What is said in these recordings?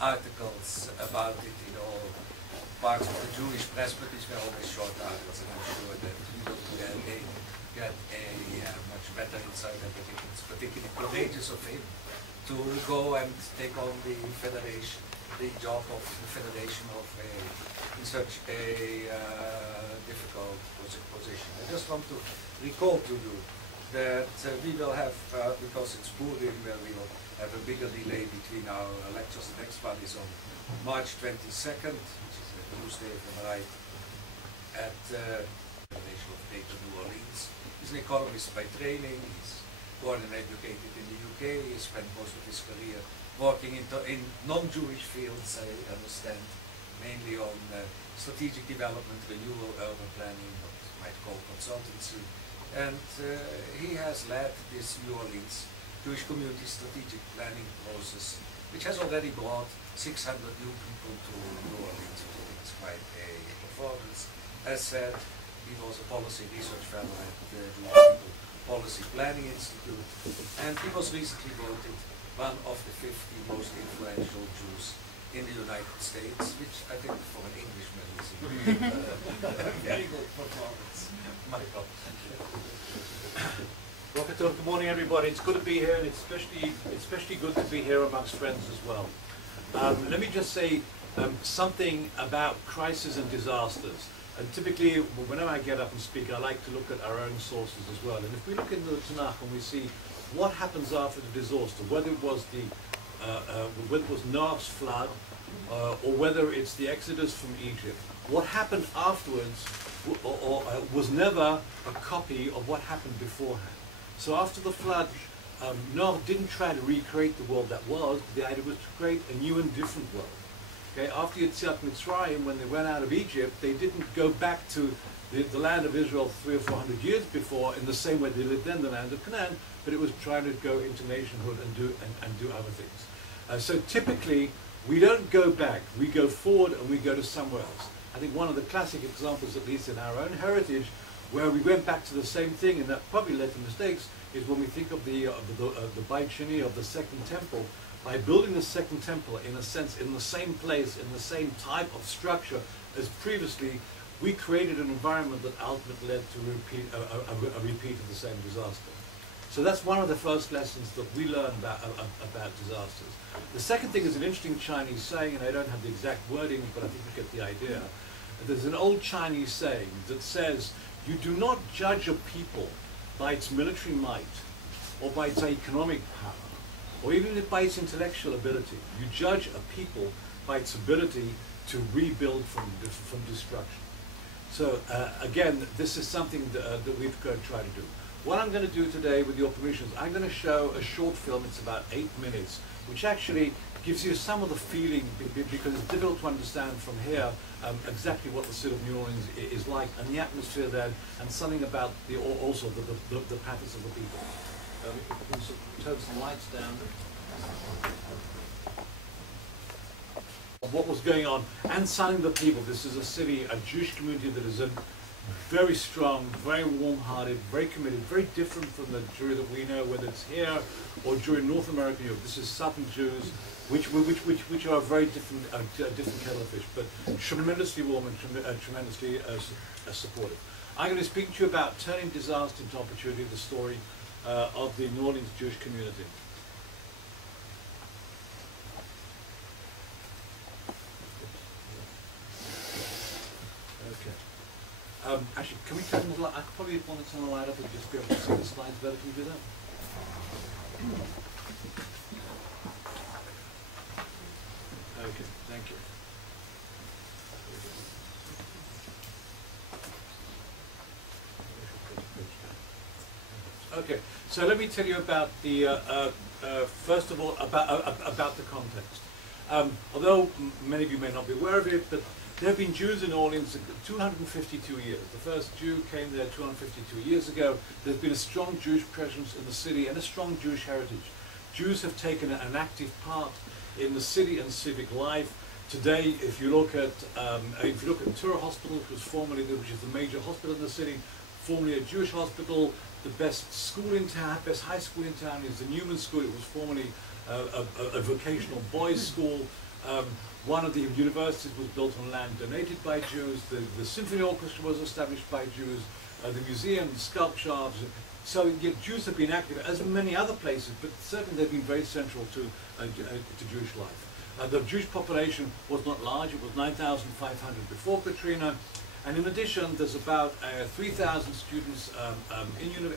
articles about it in all parts of the Jewish press, but these were always short articles, and I'm sure that we will get a much better insight. I think it's particularly courageous of him to go and take on the federation, the job of the federation of in such a difficult position. I just want to recall to you that we will have, because it's Purim, where we will have a bigger delay between our lectures. The next one is on March 22nd, which is a Tuesday from right at the Foundation of Greater New Orleans. He's an economist by training. He's born and educated in the UK. He spent most of his career working in non-Jewish fields, I understand, mainly on strategic development, renewal, urban planning, what you might call consultancy. And he has led this New Orleans Jewish community strategic planning process, which has already brought 600 new people to New Orleans, which I think is quite a performance. As said, he was a policy research fellow at the Jewish People Policy Planning Institute, and he was recently voted one of the 50 most influential Jews in the United States, which I think for an Englishman is a very good performance. Michael. Good morning, everybody. It's good to be here, and it's especially good to be here amongst friends as well. Let me just say something about crises and disasters. And typically, whenever I get up and speak, I like to look at our own sources as well. And if we look into the Tanakh and we see what happens after the disaster, whether it was Noah's flood, or whether it's the Exodus from Egypt, what happened afterwards was never a copy of what happened beforehand. So after the flood, Noah didn't try to recreate the world that was. The idea was to create a new and different world. Okay, after Yetziat Mitzrayim, when they went out of Egypt, they didn't go back to the land of Israel 300 or 400 years before in the same way they lived in the land of Canaan, but it was trying to go into nationhood and do other things. So typically, we don't go back, we go forward and we go to somewhere else. I think one of the classic examples, at least in our own heritage, where we went back to the same thing and that probably led to mistakes, is when we think of the Beit Sheni, of the Second Temple. By building the Second Temple, in a sense, in the same place, in the same type of structure as previously, we created an environment that ultimately led to a repeat of the same disaster. So that's one of the first lessons that we learn about disasters. The second thing is an interesting Chinese saying, and I don't have the exact wording, but I think you get the idea. There's an old Chinese saying that says, you do not judge a people by its military might, or by its economic power, or even by its intellectual ability. You judge a people by its ability to rebuild from destruction. So again, this is something that we've got to try to do. What I'm going to do today, with your permissions, I'm going to show a short film. It's about 8 minutes, which actually gives you some of the feeling, because it's difficult to understand from here exactly what the city of New Orleans is like, and the atmosphere there, and something about also the patterns of the people. If we can turn some lights down. What was going on, and selling the people. This is a city, a Jewish community that is very strong, very warm-hearted, very committed, very different from the Jewry that we know, whether it's here or during North America. This is Southern Jews, which are very different, different kettle of fish, but tremendously warm and tremendously supportive. I'm going to speak to you about turning disaster into opportunity, the story of the New Orleans Jewish community. Okay. Actually, can we turn the light? I probably want to turn the light up and just be able to see the slides better. Can we do that? Okay, thank you. Okay, so let me tell you about the, first of all, about the context. Although many of you may not be aware of it, but there have been Jews in New Orleans 252 years. The first Jew came there 252 years ago. There's been a strong Jewish presence in the city and a strong Jewish heritage. Jews have taken an active part in the city and civic life. Today, if you look at Tura Hospital, which is the major hospital in the city, formerly a Jewish hospital. The best school in town, best high school in town is the Newman School. It was formerly a vocational boys' school. One of the universities was built on land donated by Jews. The symphony orchestra was established by Jews. The museum, the sculpture shops. So yet Jews have been active, as in many other places, but certainly they've been very central to Jewish life. The Jewish population was not large. It was 9,500 before Katrina. And in addition, there's about 3,000 students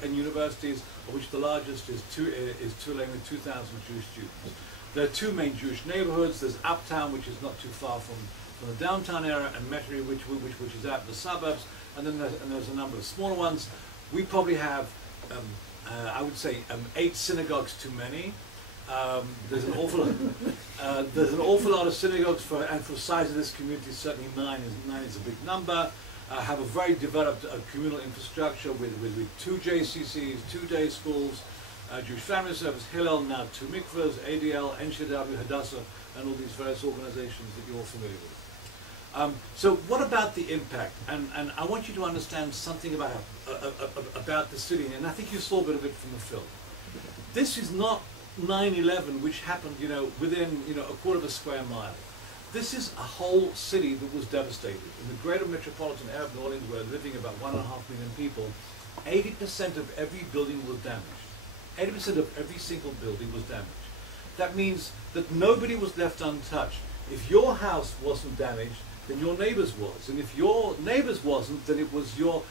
in universities, of which the largest is Tulane with 2,000 Jewish students. There are two main Jewish neighborhoods. There's Uptown, which is not too far from the downtown area, and Metairie, which is out in the suburbs. And then there's a number of smaller ones. We probably have, I would say, 8 synagogues too many. There's an awful lot of synagogues for the size of this community. Certainly 9 is a big number. Have a very developed communal infrastructure with 2 JCCs, 2 day schools, Jewish Family Service, Hillel, now 2 mikvahs, ADL, NCW, Hadassah, and all these various organizations that you're all familiar with. So what about the impact? And I want you to understand something about the city, and I think you saw a bit of it from the film. This is not 9/11, which happened, within, a quarter of a square mile. This is a whole city that was devastated. In the greater metropolitan area of New Orleans, where living about 1.5 million people, 80% of every building was damaged. 80% of every single building was damaged. That means that nobody was left untouched. If your house wasn't damaged, then your neighbor's was. And if your neighbor's wasn't, then it was your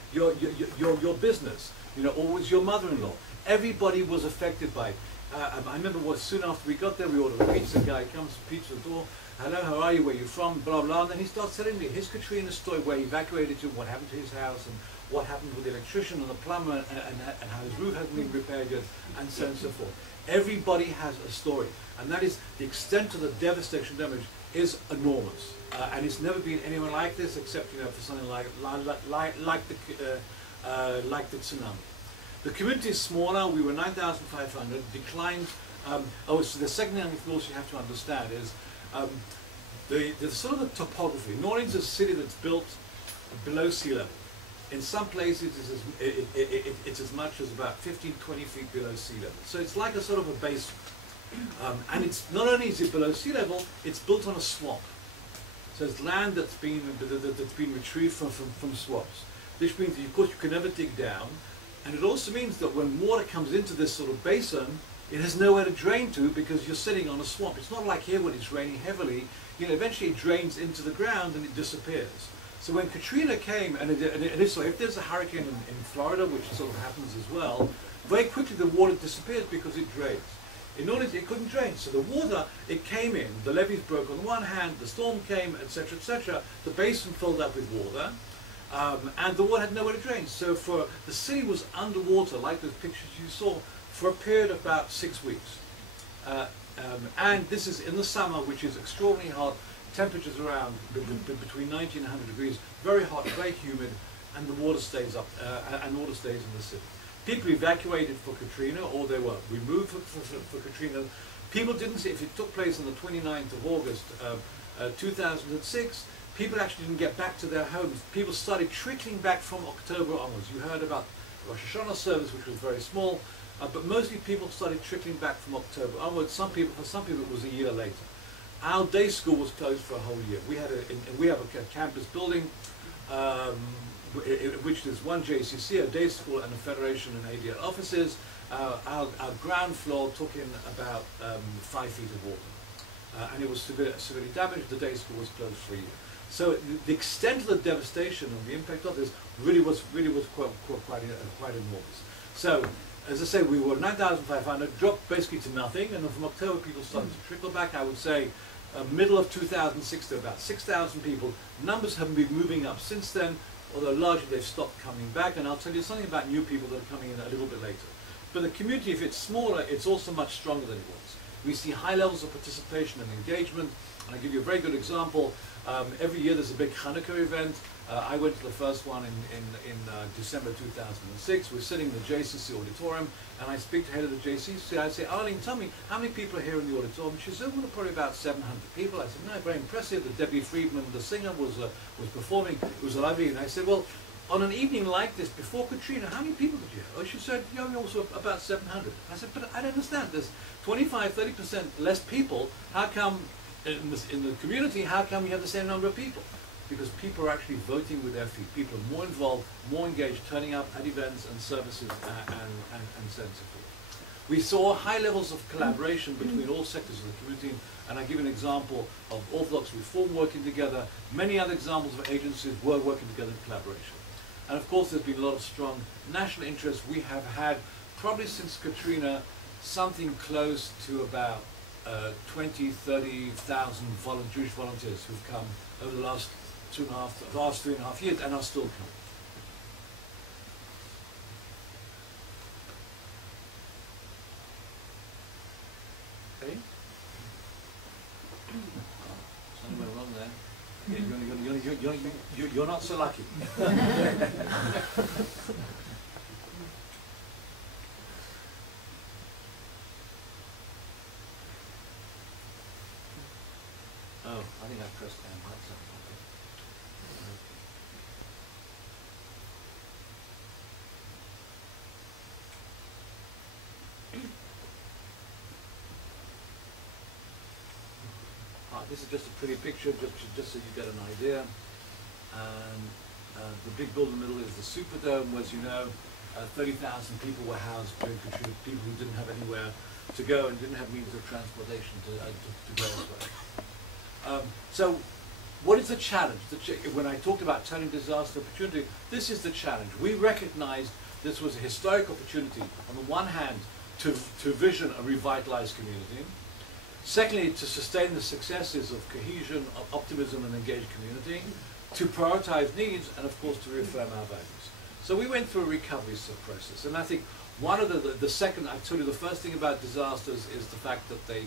business, or was your mother-in-law. Everybody was affected by it. I remember soon after we got there, we ordered a pizza. Guy comes, pizza at the door. Hello, how are you? Where are you from? Blah, blah. And then he starts telling me his Katrina story, where he evacuated to, what happened to his house, and what happened with the electrician and the plumber, and how his roof hasn't been repaired yet, and so on and so forth. Everybody has a story. And that is, the extent of the devastation damage is enormous. And it's never been anywhere like this, except, for something like the tsunami. The community is smaller. We were 9,500, declined. So the second thing I also you have to understand is the sort of the topography. New Orleans is a city that's built below sea level. In some places, it's as much as about 15, 20 feet below sea level. So it's like a sort of a base. And it's not only is it below sea level, it's built on a swamp. So it's land that's been retrieved from swamps. This means that, of course, you can never dig down. And it also means that when water comes into this sort of basin, it has nowhere to drain to because you're sitting on a swamp. It's not like here when it's raining heavily. Eventually it drains into the ground and it disappears. So when Katrina came, and so if there's a hurricane in Florida, which sort of happens as well, very quickly the water disappears because it drains. In order it couldn't drain. So the water, it came in, the levees broke on one hand, the storm came, etc., etc. The basin filled up with water. And the water had nowhere to drain. So the city was underwater, like those pictures you saw, for a period of about 6 weeks. And this is in the summer, which is extraordinarily hot, temperatures around between 90 and 100 degrees, very hot, very humid, and the water stays up, and water stays in the city. People evacuated for Katrina, or they were removed for Katrina. People didn't see, if it took place on the 29th of August, 2006, people actually didn't get back to their homes. People started trickling back from October onwards. You heard about the Rosh Hashanah service, which was very small, but mostly people started trickling back from October onwards. For some people it was a year later. Our day school was closed for a whole year. We have a campus building, which is one JCC, a day school, and a Federation and ADL offices. Our ground floor took in about 5 feet of water, and it was severely damaged. The day school was closed for a year. So the extent of the devastation and the impact of this really was quite enormous. So, as I say, we were 9,500, dropped basically to nothing, and then from October people started to trickle back. I would say middle of 2006 to about 6,000 people. Numbers haven't been moving up since then, although largely they've stopped coming back, and I'll tell you something about new people that are coming in a little bit later. But the community, if it's smaller, it's also much stronger than it was. We see high levels of participation and engagement, and I'll give you a very good example. Every year there's a big Hanukkah event. I went to the first one in December 2006. We're sitting in the JCC auditorium, and I speak to the head of the JCC. I say, Arlene, tell me, how many people are here in the auditorium? She said, well, probably about 700 people. I said, no, very impressive. That Debbie Friedman, the singer, was performing. It was lovely. And I said, well, on an evening like this, before Katrina, how many people did you have? Oh, she said, also about 700. I said, but I don't understand. There's 25, 30% less people. How come in the community, how can we have the same number of people? Because people are actually voting with their feet. People are more involved, more engaged, turning up at events and services and so on and so forth. We saw high levels of collaboration between all sectors of the community, and I give an example of Orthodox Reform working together. Many other examples of agencies were working together in collaboration. And of course, there's been a lot of strong national interest. We have had, probably since Katrina, something close to about 20, 30,000 Jewish volunteers who've come over the last 3.5 years and are still coming. Okay. Something went wrong there. Yeah, you're not so lucky. Oh, I think I pressed down. That's something. This is just a pretty picture, just so you get an idea. And the big building in the middle is the Superdome, where, as you know, 30,000 people were housed during Katrina, people who didn't have anywhere to go and didn't have means of transportation to go elsewhere. So, what is the challenge? When I talked about turning disaster opportunity, this is the challenge. We recognized this was a historic opportunity, on the one hand, to vision a revitalized community. Secondly, to sustain the successes of cohesion, of optimism and engaged community, to prioritize needs, and of course to reaffirm our values. So we went through a recovery process, and I think one of the second, I told you the first thing about disasters is the fact that they,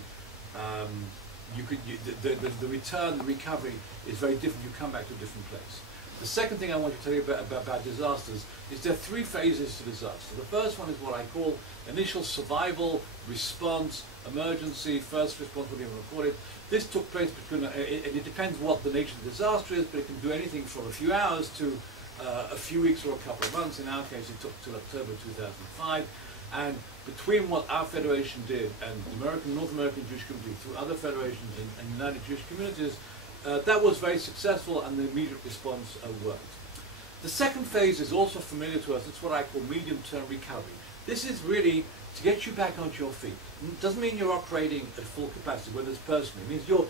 the return, the recovery is very different. You come back to a different place. The second thing I want to tell you about disasters is there are 3 phases to disaster. The first one is what I call initial survival, response, emergency, first response, whatever you want to call it. This took place between, it depends what the nature of the disaster is, but it can do anything from a few hours to a few weeks or a couple of months. In our case, it took till October 2005. And between what our federation did and the North American Jewish community through other federations and United Jewish Communities, that was very successful, and the immediate response worked. The second phase is also familiar to us. It's what I call medium-term recovery. This is really to get you back onto your feet. It doesn't mean you're operating at full capacity, whether it's personally. It means you're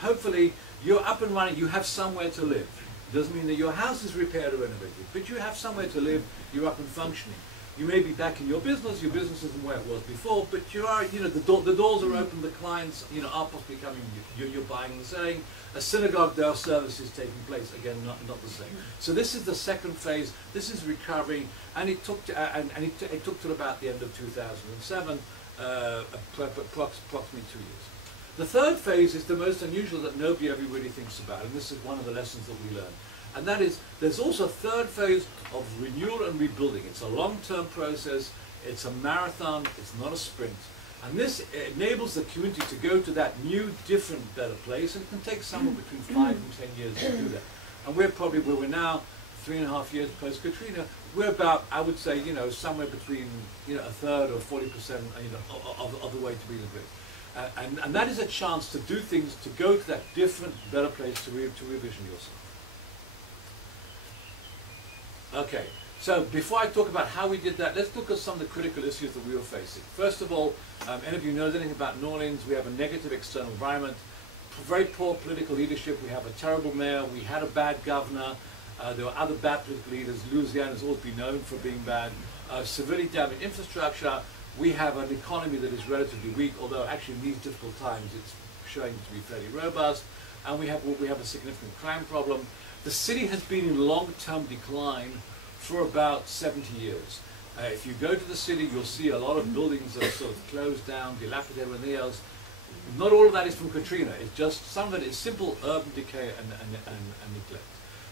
hopefully you're up and running. You have somewhere to live. It doesn't mean that your house is repaired or renovated, but you have somewhere to live. You're up and functioning. You may be back in your business isn't where it was before, but you are, the doors are open, the clients, are possibly coming, you're buying and selling. A synagogue, there are services taking place, again, not the same. So this is the second phase, this is recovery, and it took till about the end of 2007, approximately 2 years. The third phase is the most unusual that nobody ever really thinks about, and this is one of the lessons that we learned. And that is, there's also a third phase of renewal and rebuilding. It's a long-term process, it's a marathon, it's not a sprint. And this enables the community to go to that new, different, better place, and it can take somewhere between 5 and 10 years to do that. And we're probably, where we're now, 3.5 years post-Katrina, we're about, I would say, somewhere between, a third or 40%, of the way to being agreed. And that is a chance to do things, to go to that different, better place, to revision yourself. Okay, so before I talk about how we did that, let's look at some of the critical issues that we were facing. First of all, any of you knows anything about New Orleans, we have a negative external environment, very poor political leadership, we have a terrible mayor, we had a bad governor, there were other bad political leaders. Louisiana has always been known for being bad. Severely damaged infrastructure, we have an economy that is relatively weak, although actually in these difficult times it's showing to be fairly robust, and we have a significant crime problem. The city has been in long-term decline for about 70 years. If you go to the city, you'll see a lot of buildings that are sort of closed down, dilapidated, and everything else. Not all of that is from Katrina. It's just some of it is simple urban decay and neglect.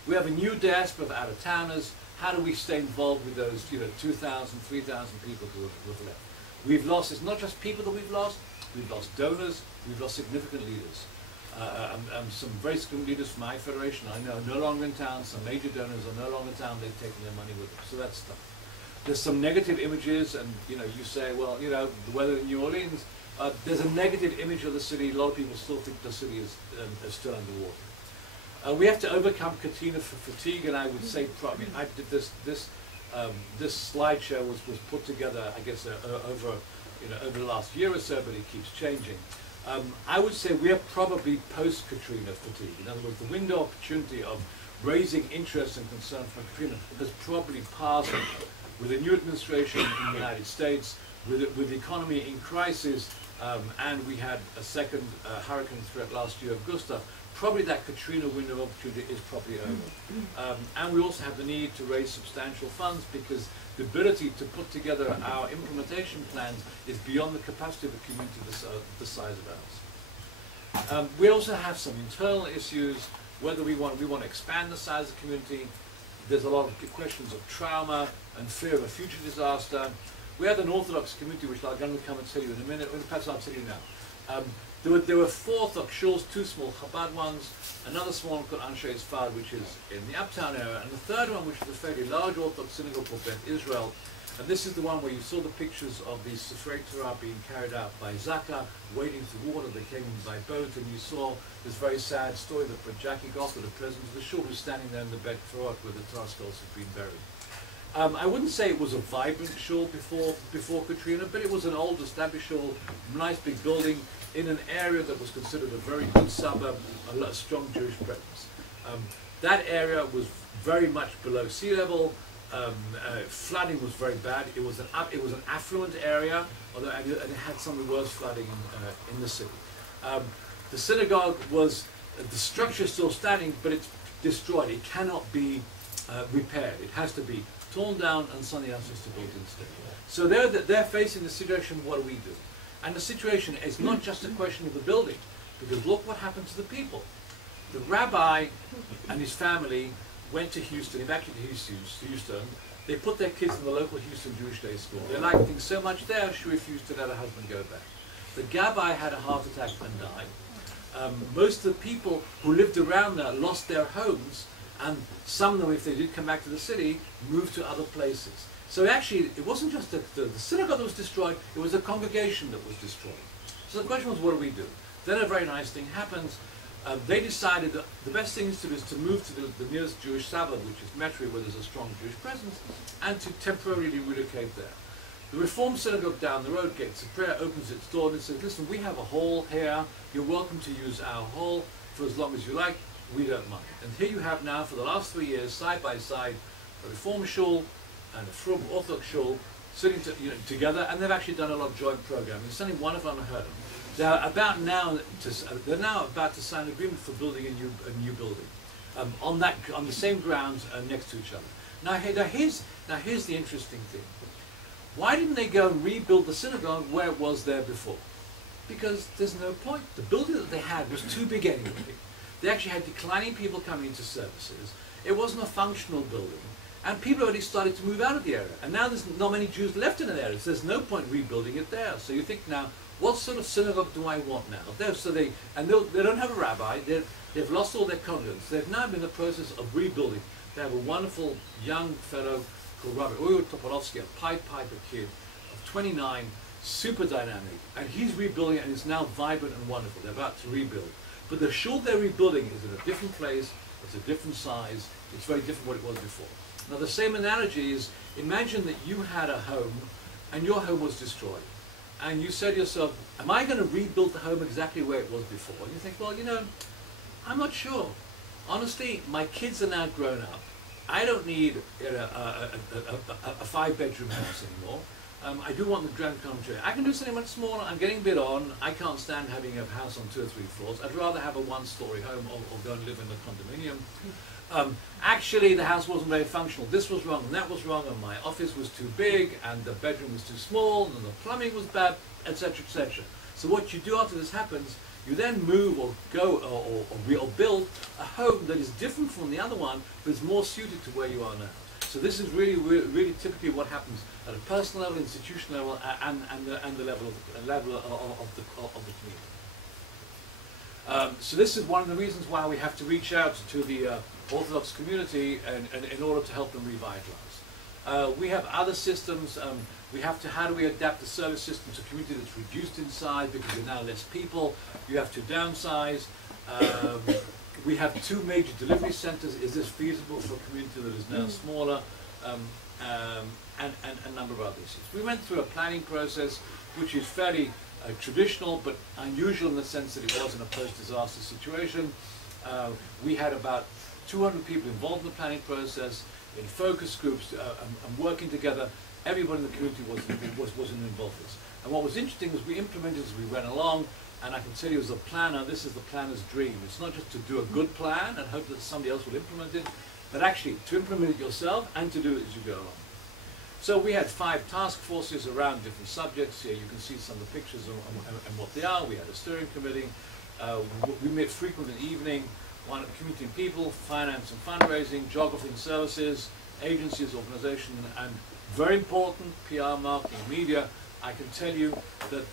We have a new diaspora of out-of-towners. How do we stay involved with those 2,000, 3,000 people who have left? We've lost, it's not just people that we've lost donors, we've lost significant leaders. Some very significant leaders from my federation I know are no longer in town, some major donors are no longer in town, they've taken their money with them. So that's tough. There's some negative images, and you say, well, the weather in New Orleans, there's a negative image of the city. A lot of people still think the city is still underwater. We have to overcome Katrina fatigue, and I would say, I mean, I did this slideshow was put together, I guess, over the last year or so, but it keeps changing. I would say we are probably post-Katrina fatigue. In other words, the window of opportunity of raising interest and concern from Katrina has probably passed with a new administration in the United States, with the economy in crisis, and we had a second hurricane threat last year of Gustav. Probably that Katrina window of opportunity is probably over. And we also have the need to raise substantial funds because the ability to put together our implementation plans is beyond the capacity of a community the size of ours. We also have some internal issues, whether we want to expand the size of the community. There's a lot of questions of trauma and fear of a future disaster. We had an Orthodox community, which I'm going to come and tell you in a minute. Perhaps I'll tell you now. There were 4 Orthodox shuls, 2 small Chabad ones, another small one called Anshe Sfard, which is in the uptown area, and the third one, which is a fairly large Orthodox synagogue called Beth Israel. And this is the one where you saw the pictures of the Sifrei Torah being carried out by Zaka, wading through water. They came in by boat, and you saw this very sad story that Jackie Gosler, the president of the shul, was standing there in the Beit Torah where the Torah scrolls had been buried. I wouldn't say it was a vibrant shul before Katrina, but it was an old established shul, nice big building in an area that was considered a very good suburb, a strong Jewish presence. That area was very much below sea level. Flooding was very bad. It was an affluent area, although and it had some of the worst flooding in the city. The synagogue was the structure is still standing, but it's destroyed. It cannot be repaired. It has to be torn down and something else is to build instead. So they're facing the situation. What do we do? And the situation is not just a question of the building, because look what happened to the people. The rabbi and his family went to Houston, evacuated to Houston. They put their kids in the local Houston Jewish Day School. They liked things so much there, she refused to let her husband go back. The Gabbai had a heart attack and died. Most of the people who lived around there lost their homes, and some of them, if they did come back to the city, moved to other places. So actually, it wasn't just the synagogue that was destroyed, it was the congregation that was destroyed. So the question was, what do we do? Then a very nice thing happens. They decided that the best thing to do is to move to the nearest Jewish suburb, which is Metro, where there's a strong Jewish presence, and to temporarily relocate there. The Reform Synagogue down the road gets a prayer, opens its door, and it says, listen, we have a hall here. You're welcome to use our hall for as long as you like. We don't mind. And here you have now, for the last 3 years, side by side, a Reform shul and a Frum Orthodox shul sitting together, and they've actually done a lot of joint programming. It's something one of them unheard of. They're now about to sign an agreement for building a new building on the same grounds next to each other. Now here's the interesting thing. Why didn't they go and rebuild the synagogue where it was there before? Because there's no point. The building that they had was too big anyway. They actually had declining people coming into services. It wasn't a functional building. And people already started to move out of the area. And now there's not many Jews left in an area, so there's no point rebuilding it there. So you think now, what sort of synagogue do I want now? They don't have a rabbi. They've lost all their congregants. They've now been in the process of rebuilding. They have a wonderful young fellow called Rabbi Uyur Topolovsky, a Pied Piper kid of 29, super dynamic. And he's rebuilding it, and it's now vibrant and wonderful. They're about to rebuild. But the shul they're rebuilding is in a different place. It's a different size. It's very different what it was before. Now the same analogy is, imagine that you had a home and your home was destroyed. And you said to yourself, am I going to rebuild the home exactly where it was before? And you think, well, I'm not sure. Honestly, my kids are now grown up. I don't need a 5-bedroom house anymore. I do want the grand country. I can do something much smaller. I'm getting a bit on. I can't stand having a house on 2 or 3 floors. I'd rather have a 1-story home or go and live in a condominium. Actually, the house wasn't very functional. This was wrong and that was wrong, and my office was too big, and the bedroom was too small, and the plumbing was bad, etc., etc. So what you do after this happens, you then move or go or build a home that is different from the other one, but is more suited to where you are now. So this is really typically what happens at a personal level, institutional level, and the level of the community. So this is one of the reasons why we have to reach out to the Orthodox community in order to help them revitalize. We have other systems. How do we adapt the service system to a community that's reduced in size because we're now less people? You have to downsize. We have 2 major delivery centers. Is this feasible for a community that is now smaller? And a number of other issues. We went through a planning process which is fairly traditional but unusual in the sense that it was in a post-disaster situation. We had about 200 people involved in the planning process, in focus groups, and working together. Everybody in the community was involved in this. And what was interesting was we implemented as we went along, and I can tell you as a planner, this is the planner's dream. It's not just to do a good plan and hope that somebody else will implement it, but actually to implement it yourself and to do it as you go along. So we had 5 task forces around different subjects. Here you can see some of the pictures and what they are. We had a steering committee. We met frequently in the evening. One community and people, finance and fundraising, geography and services, agencies, organization, and very important, PR, marketing, media. I can tell you that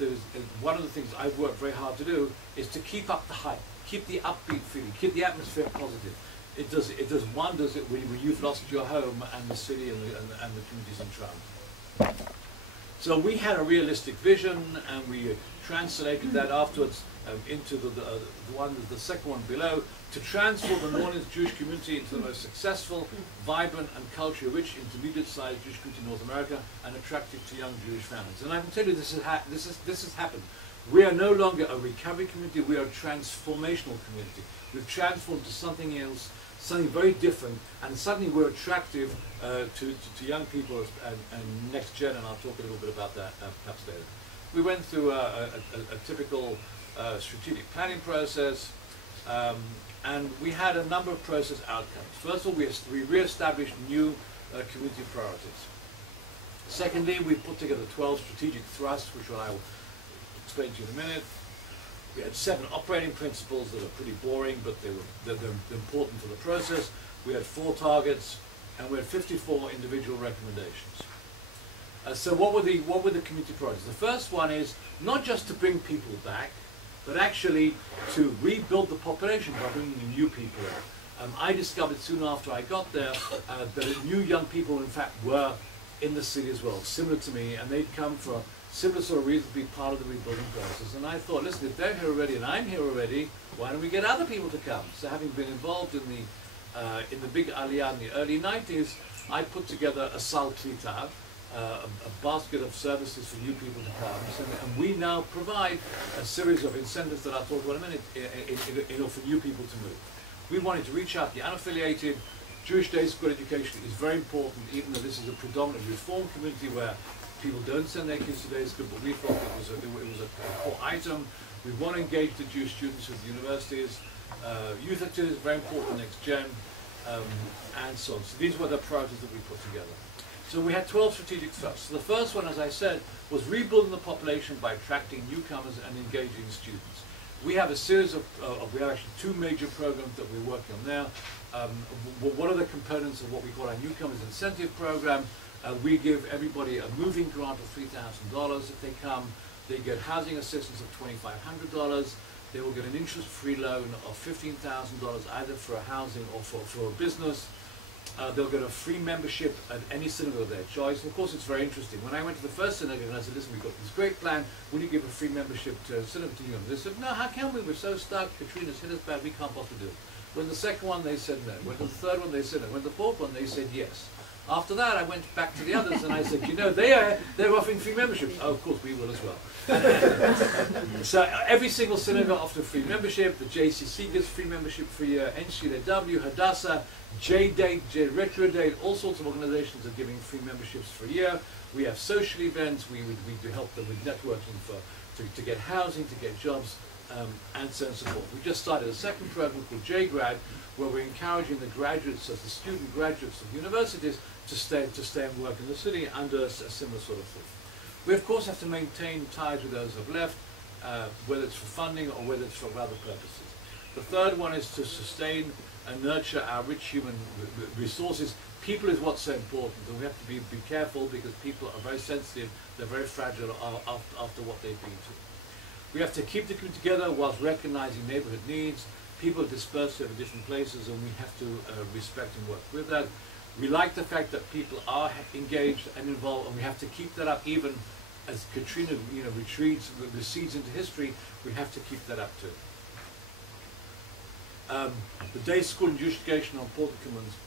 one of the things I've worked very hard to do is to keep up the hype, keep the upbeat feeling, keep the atmosphere positive. It does wonders when you've lost your home and the city and the communities in trauma. So we had a realistic vision, and we translated that afterwards into the second one below, to transform the New Orleans Jewish community into the most successful, vibrant, and culturally rich intermediate-sized Jewish community in North America, and attractive to young Jewish families. And I can tell you this has happened. We are no longer a recovery community, we are a transformational community. We've transformed to something else, something very different, and suddenly we're attractive to young people and next gen, and I'll talk a little bit about that perhaps later. We went through a typical strategic planning process, and we had a number of process outcomes. First of all, we re-established new community priorities. Secondly, we put together 12 strategic thrusts, which I will explain to you in a minute. We had 7 operating principles that are pretty boring, but they're important for the process. We had 4 targets, and we had 54 individual recommendations. So what were the community priorities? The first one is not just to bring people back, but actually to rebuild the population by bringing in new people in. I discovered soon after I got there that new young people, in fact, were in the city as well, similar to me, and they'd come for a similar sort of reason to be part of the rebuilding process. And I thought, listen, if they're here already and I'm here already, why don't we get other people to come? So having been involved in the big Aliyah in the early 90s, I put together a sal klita, a basket of services for new people to come. And we now provide a series of incentives that I'll talk about in a minute for new people to move. We wanted to reach out the unaffiliated. Jewish day school education is very important, even though this is a predominantly reform community where people don't send their kids to day school, but we thought it was a core item. We want to engage the Jewish students with the universities. Youth activities is very important, next gen, and so on. So these were the priorities that we put together. So we had 12 strategic thrusts. So the first one, as I said, was rebuilding the population by attracting newcomers and engaging students. We have a series of we have actually 2 major programs that we're working on now. One of the components of what we call our Newcomers Incentive Program, we give everybody a moving grant of $3,000 if they come. They get housing assistance of $2,500. They will get an interest-free loan of $15,000 either for a housing or for a business. They'll get a free membership at any synagogue of their choice. And of course, it's very interesting. When I went to the first synagogue and I said, listen, we've got this great plan, will you give a free membership to a synagogue to you? They said, no, how can we? We're so stuck. Katrina's hit us bad, we can't possibly do it. When the second one, they said no. When the third one, they said no. When the fourth one, they said yes. After that, I went back to the others and I said, you know, they're offering free memberships. Oh, of course, we will as well. So every single synagogue offers free membership. The JCC gives free membership for NCAW, Hadassah, J-Date, J-Retro Date, all sorts of organizations are giving free memberships for a year. We have social events. We do help them with networking to get housing, to get jobs, and so on and so forth. We just started a second program called J-Grad, where we're encouraging the graduates of the student graduates of universities to stay and work in the city under a similar sort of thing. We of course have to maintain ties with those who have left, whether it's for funding or whether it's for other purposes. The third one is to sustain and nurture our rich human resources. People is what's so important, and we have to be careful because people are very sensitive, they're very fragile after what they've been through. We have to keep the community together whilst recognizing neighborhood needs. People are dispersed over different places, and we have to respect and work with that. We like the fact that people are engaged and involved, and we have to keep that up even as Katrina, recedes into history. We have to keep that up too. The day school and Jewish education are important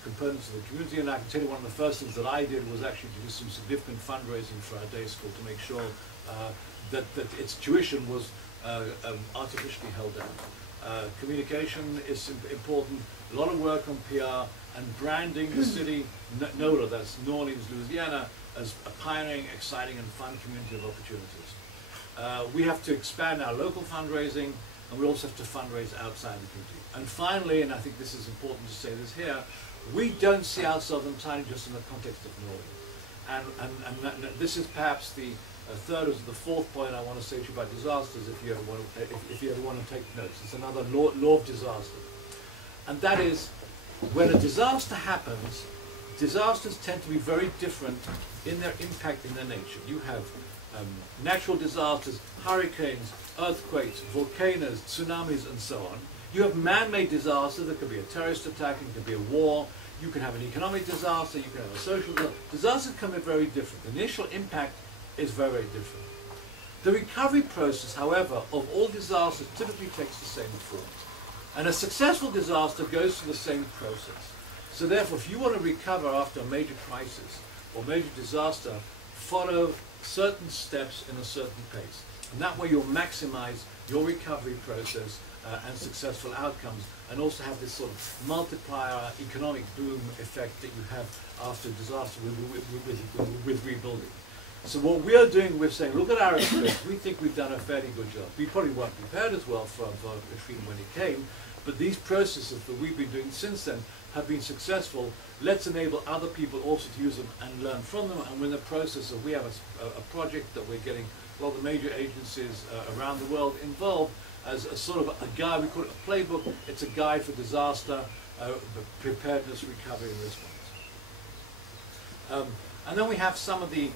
components of the community, and I can tell you one of the first things that I did was actually to do some significant fundraising for our day school to make sure that its tuition was artificially held down. Communication is important, a lot of work on PR and branding the city, NOLA, that's New Orleans, Louisiana, as a pioneering, exciting and fun community of opportunities. We have to expand our local fundraising, and we also have to fundraise outside the community. And finally, and I think this is important to say this here, we don't see ourselves entirely just in the context of New Orleans. And this is perhaps the third or the fourth point I want to say to you about disasters, if you ever want to take notes. It's another law of disaster. And that is, when a disaster happens, disasters tend to be very different in their impact, in their nature. You have natural disasters, hurricanes, earthquakes, volcanoes, tsunamis, and so on. You have man-made disasters. There could be a terrorist attack, it could be a war. You can have an economic disaster, you can have a social disaster. Disasters can be very different. The initial impact is very, very different. The recovery process, however, of all disasters typically takes the same form. And a successful disaster goes through the same process. So therefore, if you want to recover after a major crisis or major disaster, follow certain steps in a certain pace. And that way you'll maximize your recovery process and successful outcomes, and also have this sort of multiplier economic boom effect that you have after disaster with rebuilding. So what we are doing, we're saying, look at our experience. We think we've done a fairly good job. We probably weren't prepared as well for Katrina when it came, but these processes that we've been doing since then have been successful. Let's enable other people also to use them and learn from them. And we're in the process of, we have a project that we're getting a lot of the major agencies around the world involved as a sort of a guide. We call it a playbook. It's a guide for disaster preparedness, recovery, and response. And then we have some of the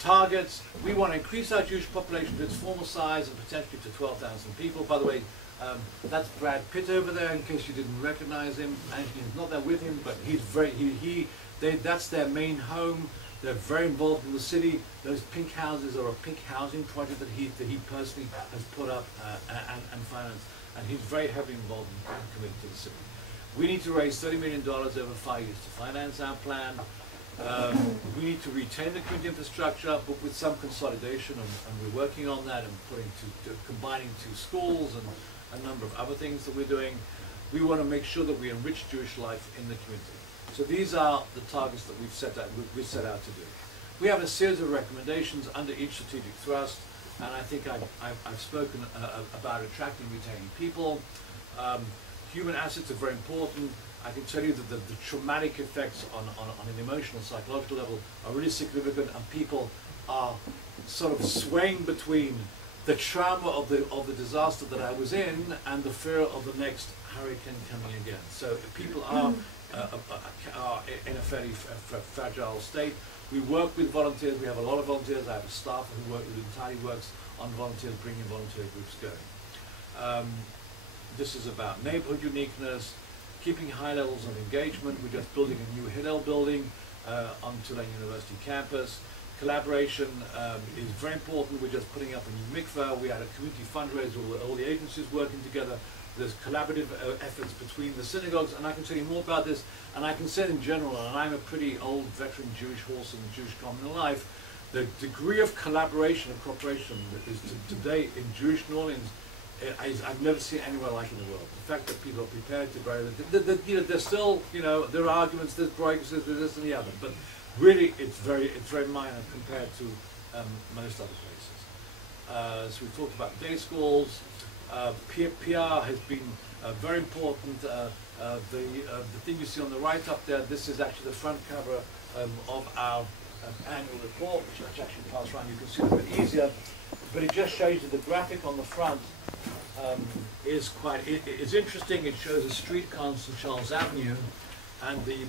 targets. We want to increase our Jewish population to its former size and potentially to 12,000 people. By the way, that's Brad Pitt over there, in case you didn't recognize him. Anthony's not there with him, but he's that's their main home. They're very involved in the city. Those pink houses are a pink housing project that he personally has put up and financed. And he's very heavily involved and committed to the city. We need to raise $30 million over 5 years to finance our plan. We need to retain the community infrastructure, but with some consolidation, and we're working on that and combining 2 schools and a number of other things that we're doing. We want to make sure that we enrich Jewish life in the community. So these are the targets that we've set out to do. We have a series of recommendations under each strategic thrust, and I think I've spoken about attracting and retaining people. Human assets are very important. I can tell you that the traumatic effects on an emotional, psychological level are really significant, and people are sort of swaying between the trauma of the disaster that I was in and the fear of the next hurricane coming again. So people are in a fairly fragile state. We work with volunteers. We have a lot of volunteers. I have a staff who entirely works on volunteers, bringing volunteer groups going. This is about neighborhood uniqueness, keeping high levels of engagement. We're just building a new Hillel building on Tulane University campus. Collaboration is very important. We're just putting up a new mikveh. We had a community fundraiser, all the agencies working together. There's collaborative efforts between the synagogues, and I can tell you more about this. And I can say in general, and I'm a pretty old veteran Jewish horse in the Jewish common life, the degree of collaboration and cooperation that is today in Jewish New Orleans, I've never seen anywhere like in the world. The fact that people are prepared to bury there's still, there are arguments, there's breaks, there's this and the other, but really it's very minor compared to most other places. So we talked about day schools. PR has been very important. The thing you see on the right up there, this is actually the front cover of our annual report, which I actually pass around. You can see it a bit easier, but it just shows you the graphic on the front is interesting. It shows a streetcar on St. Charles Avenue, and the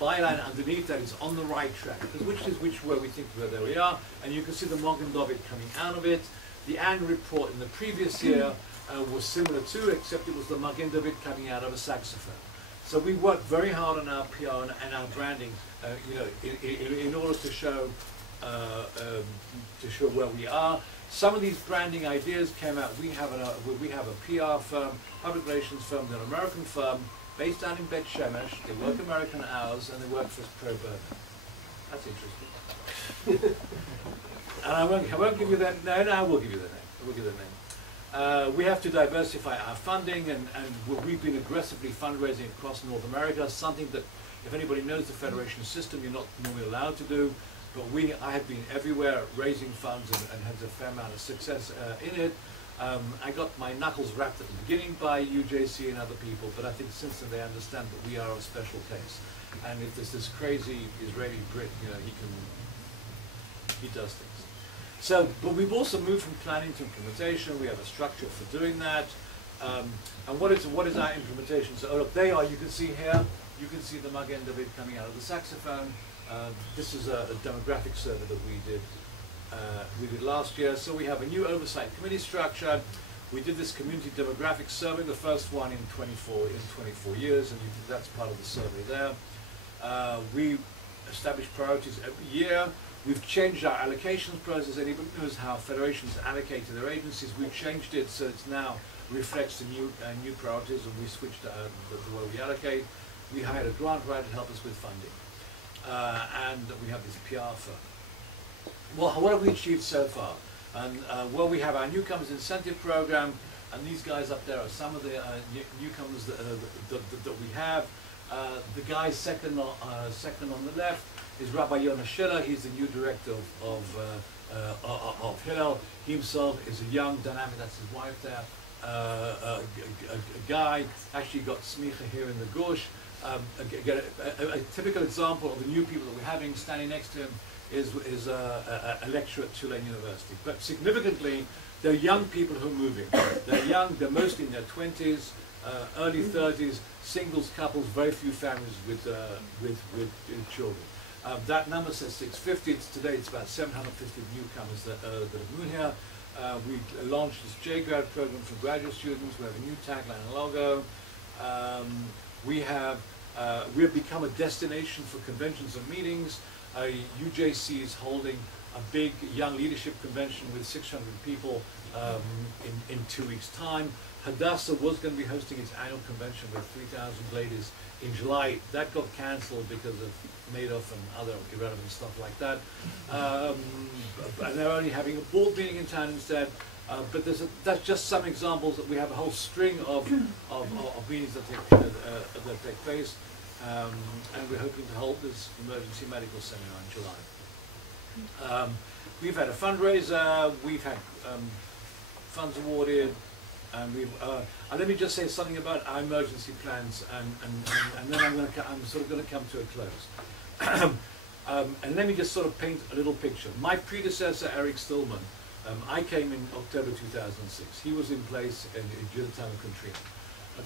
byline underneath that is on the right track, which is where we think there we are, and you can see the Magen David coming out of it. The annual report in the previous year was similar too, except it was the Magen David coming out of a saxophone. So we work very hard on our PR and our branding, in order to show where we are. Some of these branding ideas came out. We have a PR firm, public relations firm, an American firm based down in Bet Shemesh. They work American hours and they work for pro bono. That's interesting. And I won't give you that. No, I will give you the name. I will give you the name. We have to diversify our funding, and we've been aggressively fundraising across North America, something that, if anybody knows the federation system, you're not normally allowed to do. But I have been everywhere raising funds and had a fair amount of success in it. I got my knuckles wrapped at the beginning by UJC and other people, but I think since then they understand that we are a special case. And if there's this crazy Israeli Brit, he does things. So, but we've also moved from planning to implementation. We have a structure for doing that. And what is our implementation? So, look, you can see here, you can see the Magen David coming out of the saxophone. This is a demographic survey that we did last year. So we have a new oversight committee structure. We did this community demographic survey, the first one in 24 years, and that's part of the survey there. We establish priorities every year. We've changed our allocations process. Anybody knows how federations allocate to their agencies? We've changed it so it now reflects the new priorities, and we switched the way we allocate. We hired a grant writer to help us with funding. And we have this PR firm. Well, what have we achieved so far? And well, we have our newcomers incentive program, and these guys up there are some of the newcomers that we have. The guy second on the left is Rabbi Yonah Schiller. He's the new director of Hillel. He himself is a young, dynamic, that's his wife there, a guy, actually got smicha here in the Gush. A typical example of the new people that we're having standing next to him is a lecturer at Tulane University. But significantly, they're young people who are moving. They're young, they're mostly in their 20s, early 30s, singles, couples, very few families with children. That number says 650. Today it's about 750 newcomers that have moved here. We launched this JGrad program for graduate students. We have a new tagline and logo. We have become a destination for conventions and meetings. UJC is holding a big young leadership convention with 600 people in 2 weeks' time. Hadassah was going to be hosting its annual convention with 3,000 ladies in July. That got cancelled because of Madoff and other irrelevant stuff like that. And they're only having a board meeting in town instead. But that's just some examples. That we have a whole string of meetings that take place, and we're hoping to hold this emergency medical seminar in July. We've had a fundraiser. We've had funds awarded, and let me just say something about our emergency plans, and then I'm sort of going to come to a close. And let me just sort of paint a little picture. My predecessor, Eric Stillman. I came in October 2006. He was in place during the time of Katrina.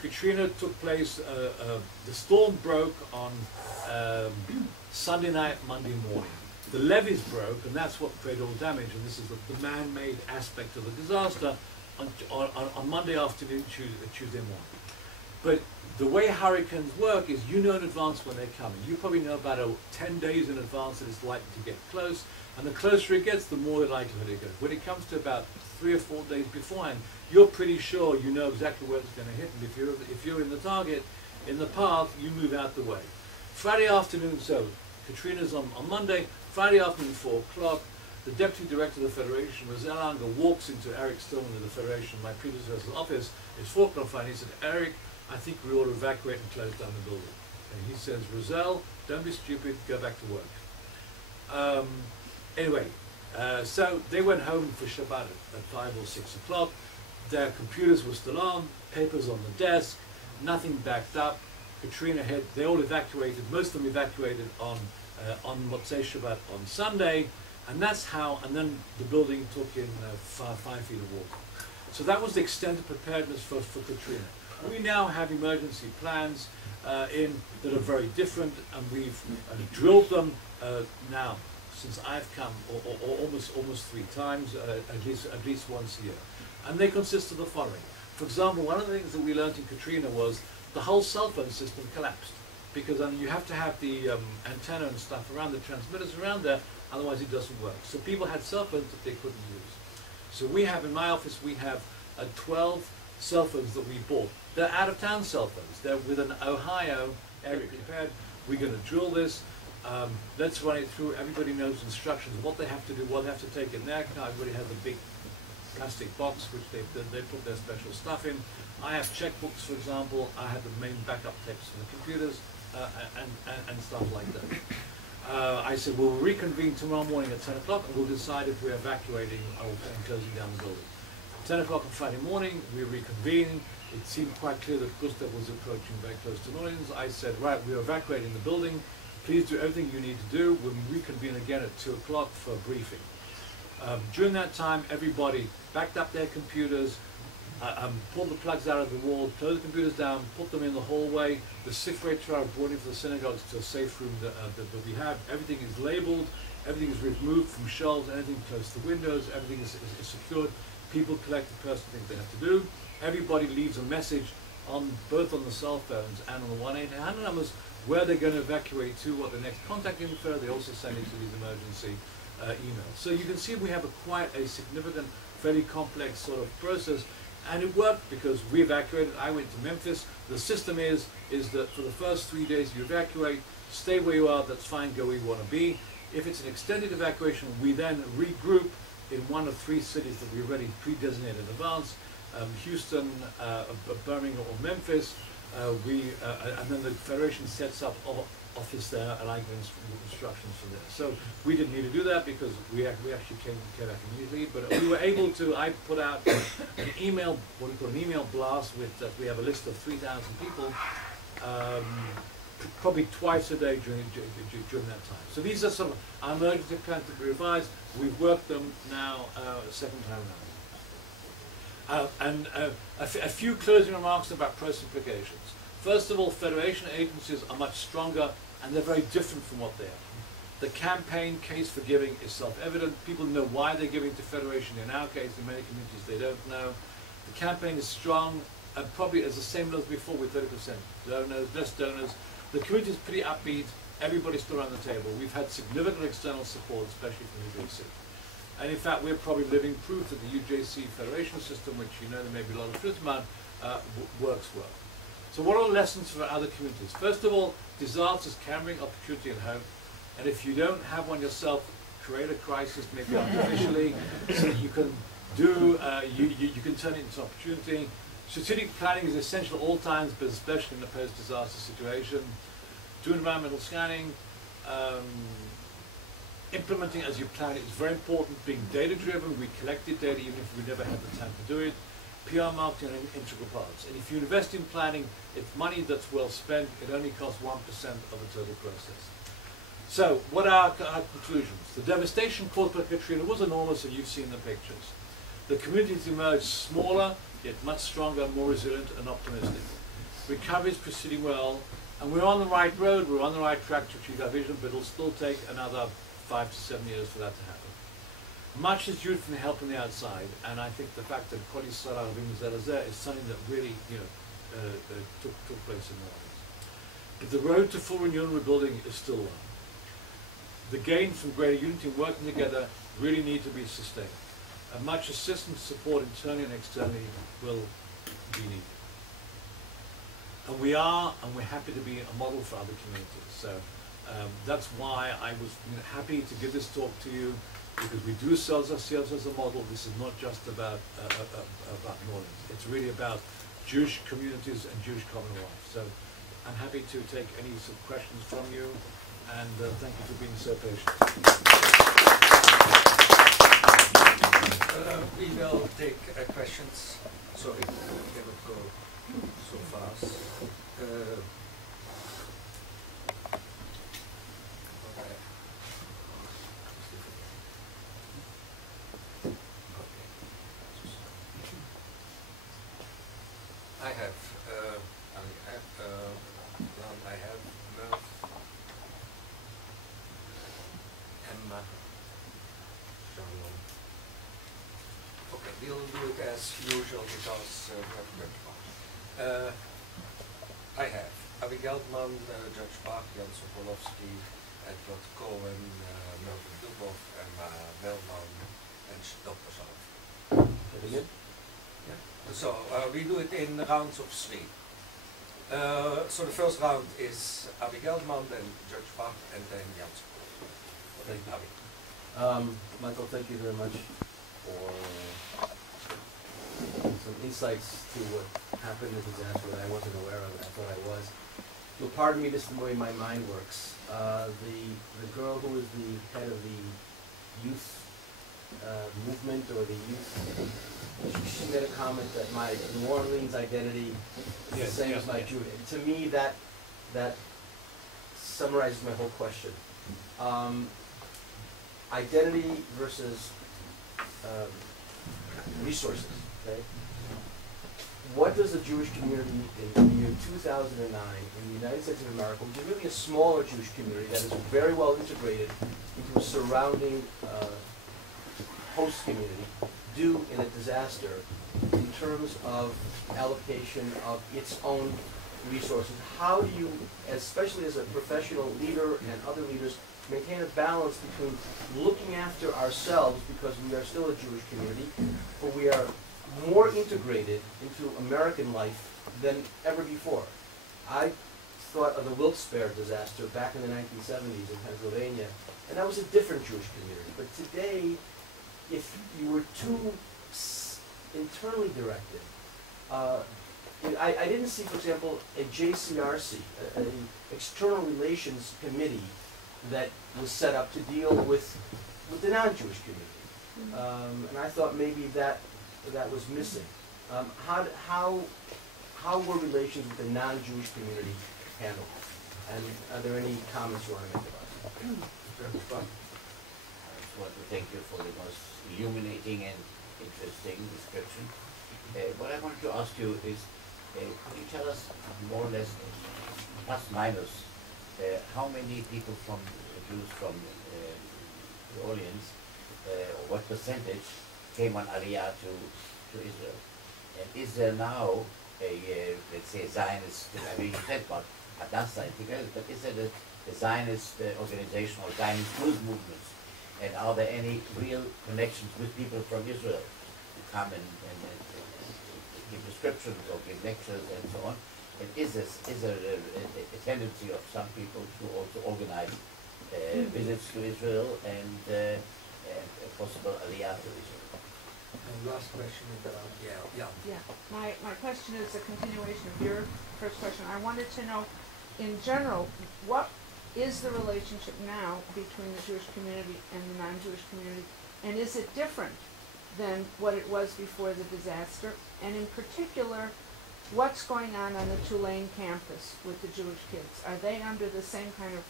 Katrina took place, the storm broke on Sunday night, Monday morning. The levees broke, and that's what created all damage, and this is the man-made aspect of the disaster on Monday afternoon, Tuesday morning. But the way hurricanes work is you know in advance when they're coming. You probably know about 10 days in advance that it's likely to get close. And the closer it gets, the more likelihood it goes. When it comes to about 3 or 4 days beforehand, you're pretty sure you know exactly where it's going to hit. And if you're in the target, in the path, you move out the way. Friday afternoon, so Katrina's on Monday. Friday afternoon, 4 o'clock, the deputy director of the Federation, Roselle Unger, walks into Eric Stillman of the Federation, my predecessor's office. It's 4 o'clock Friday. He said, Eric, I think we ought to evacuate and close down the building. And he says, Roselle, don't be stupid, go back to work. Anyway, so they went home for Shabbat at 5 or 6 o'clock. Their computers were still on, papers on the desk, nothing backed up. Katrina hit, they all evacuated, most of them evacuated on Motzei Shabbat on Sunday, and that's how, and then the building took in 5 feet of water. So that was the extent of preparedness for Katrina. We now have emergency plans that are very different, and we've drilled them now since I've come, or almost 3 times, at least once a year. And they consist of the following. For example, one of the things that we learned in Katrina was the whole cell phone system collapsed. Because you have to have the antenna and stuff around, the transmitters around there, otherwise it doesn't work. So people had cell phones that they couldn't use. So we have, in my office, we have 12 cell phones that we bought. They're out-of-town cell phones. They're with an Ohio area prepared. We're going to drill this. Let's run it through. Everybody knows instructions, what they have to do, what they have to take in there. Everybody has a big plastic box which they put their special stuff in. I have checkbooks, for example. I have the main backup tapes for the computers and stuff like that. I said we'll reconvene tomorrow morning at 10 o'clock and we'll decide if we're evacuating or closing down the building. 10 o'clock on Friday morning, we reconvened. It seemed quite clear that Gustav was approaching very close to New Orleans. I said, right, we're evacuating the building. Please do everything you need to do. We'll reconvene again at 2 o'clock for a briefing. During that time, everybody backed up their computers, pulled the plugs out of the wall, closed the computers down, put them in the hallway. The sick-rates are brought into the synagogues to a safe room that we have. Everything is labeled, everything is removed from shelves, anything close to windows, everything is secured. People collect the personal things they have to do. Everybody leaves a message on both on the cell phones and on the 1-800 numbers where they're going to evacuate to, what the next contact info. They also send it to these emergency emails. So you can see we have quite a significant, fairly complex sort of process, and it worked because we evacuated. I went to Memphis. The system is that for the first 3 days you evacuate, stay where you are, that's fine, go where you want to be. If it's an extended evacuation, we then regroup in one of 3 cities that we already pre-designated in advance, Houston, Birmingham or Memphis, and then the Federation sets up office there and I give instructions from there. So we didn't need to do that because we actually came back immediately, but we were able to, I put out an email, what we call an email blast with, we have a list of 3,000 people, probably twice a day during that time. So these are some our emergency plans to be revised. We've worked them now second time around. A few closing remarks about process implications. First of all, Federation agencies are much stronger and they're very different from what they are. The campaign case for giving is self-evident. People know why they're giving to Federation. In our case, in many communities, they don't know. The campaign is strong and probably as the same as before with 30% donors, less donors. The community is pretty upbeat. Everybody's still around the table. We've had significant external support, especially from UJC. And in fact, we're probably living proof that the UJC Federation system, which you know there may be a lot of criticism about, works well. So what are the lessons for other communities? First of all, disasters can bring opportunity and hope. And if you don't have one yourself, create a crisis, maybe artificially, so that you can do, you can turn it into opportunity. Strategic planning is essential at all times, but especially in a post-disaster situation. Do environmental scanning. Implementing as you plan it is very important. Being data-driven, we collected data even if we never had the time to do it. PR marketing are integral parts. And if you invest in planning, it's money that's well spent. It only costs 1% of the total process. So, what are our conclusions? The devastation caused by Katrina was enormous, and you've seen the pictures. The communities emerged smaller, yet much stronger, more resilient and optimistic. Recovery is proceeding well, and we're on the right road, we're on the right track to achieve our vision, but it'll still take another 5 to 7 years for that to happen. Much is due from the help on the outside, and I think the fact that Koli Sarah there is something that really, took place in the Orleans. But the road to full renewal and rebuilding is still long. The gains from greater unity and working together really need to be sustained. And much assistance, support internally and externally will be needed. And we're happy to be a model for other communities. So that's why I was happy to give this talk to you, because we do see ourselves as a model. This is not just about New Orleans. It's really about Jewish communities and Jewish common life. So I'm happy to take any sort of questions from you, and thank you for being so patient. We will take questions. Sorry, we cannot go so fast. I have Merv, Emma, Shalom. Okay, we'll do it as usual because we have a good one. I have. Avi Geldman, Judge Bach, Jan Sokolowski, Edward Cohen, Melvin Dubov, Emma Melman, and Dr. Zalf. Again? Yeah. So we do it in rounds of 3. So the first round is Avi Geldman, then Judge Bach, and then Jan Sokolowski. Thank you. Avi. Michael, thank you very much for some insights to what happened in the disaster that I wasn't aware of, and I thought I was. You'll pardon me, this is the way my mind works. The girl who was the head of the youth movement, or the youth, she made a comment that my New Orleans identity is the same as my Jewish. To me, that summarizes my whole question. Identity versus resources. Okay. What does the Jewish community in the year 2009 in the United States of America, which is really a smaller Jewish community that is very well integrated into a surrounding host community, do in a disaster in terms of allocation of its own resources? How do you, especially as a professional leader and other leaders, maintain a balance between looking after ourselves, because we are still a Jewish community, but we are more integrated into American life than ever before? I thought of the Wilkes-Barre disaster back in the 1970s in Pennsylvania, and that was a different Jewish community. But today, if you were too internally directed, I didn't see, for example, a JCRC, an external relations committee that was set up to deal with the non-Jewish community. And I thought maybe that was missing. How were relations with the non-Jewish community handled? And are there any comments you want to make about it? I just want to thank you for the most illuminating and interesting description. What I wanted to ask you is, could you tell us more or less, plus minus, how many people from Jews from the audience, or what percentage came on Aliyah to Israel? And is there now a let's say, Zionist, I mean, you said about Hadassah and things else, but is there a Zionist organization or Zionist Jewish movements? And are there any real connections with people from Israel who come and give descriptions or give lectures and so on? And is there a tendency of some people to also organize visits to Israel and a possible aliyah to Israel? And last question about, Yeah, my question is a continuation of your first question. I wanted to know, in general, what is the relationship now between the Jewish community and the non-Jewish community, and is it different than what it was before the disaster? And in particular, what's going on the Tulane campus with the Jewish kids? Are they under the same kind of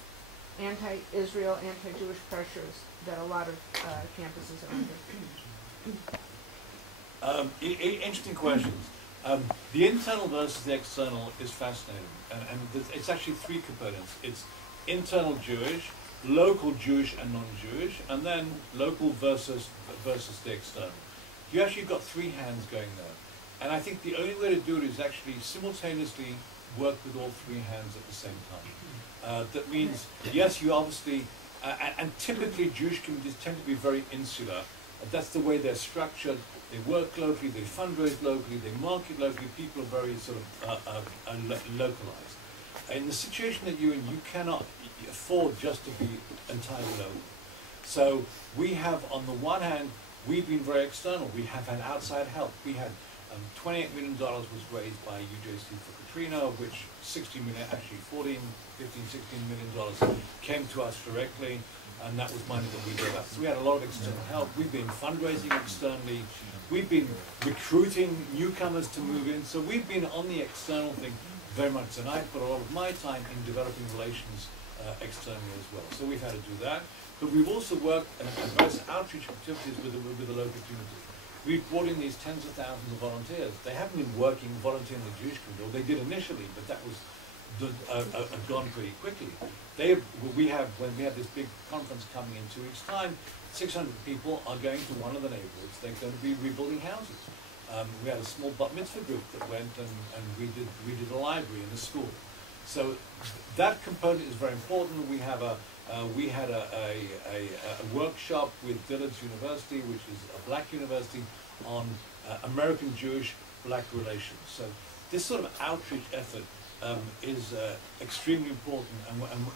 anti-Israel, anti-Jewish pressures that a lot of campuses are under? Interesting questions. The internal versus the external is fascinating, and it's actually 3 components. It's internal Jewish, local Jewish and non-Jewish, and then local versus the external. You actually got 3 hands going there, and I think the only way to do it is actually simultaneously work with all 3 hands at the same time. That means, yes, you obviously, and typically Jewish communities tend to be very insular. That's the way they're structured. They work locally, they fundraise locally, they market locally. People are very sort of localized. In the situation that you're in, you cannot afford just to be entirely local. So we have, on the one hand, we've been very external. We have had outside help. We had $28 million was raised by UJC for Katrina, of which 60 million, actually 14, 15, 16 million dollars came to us directly, and that was money that we gave up. So we had a lot of external help. We've been fundraising externally. We've been recruiting newcomers to move in. So we've been on the external thing very much. And I put a lot of my time in developing relations externally as well. So we've had to do that. But we've also worked in various outreach activities with the local community. We've brought in these tens of thousands of volunteers. They haven't been volunteering in the Jewish community, or they did initially, but that was gone pretty quickly. When we have this big conference coming in 2 weeks' time, 600 people are going to one of the neighborhoods. They're going to be rebuilding houses. We had a small bat mitzvah group that went and we did a library in the school. So that component is very important. We had a workshop with Dillard's University, which is a black university, on American Jewish black relations. So this sort of outreach effort is extremely important,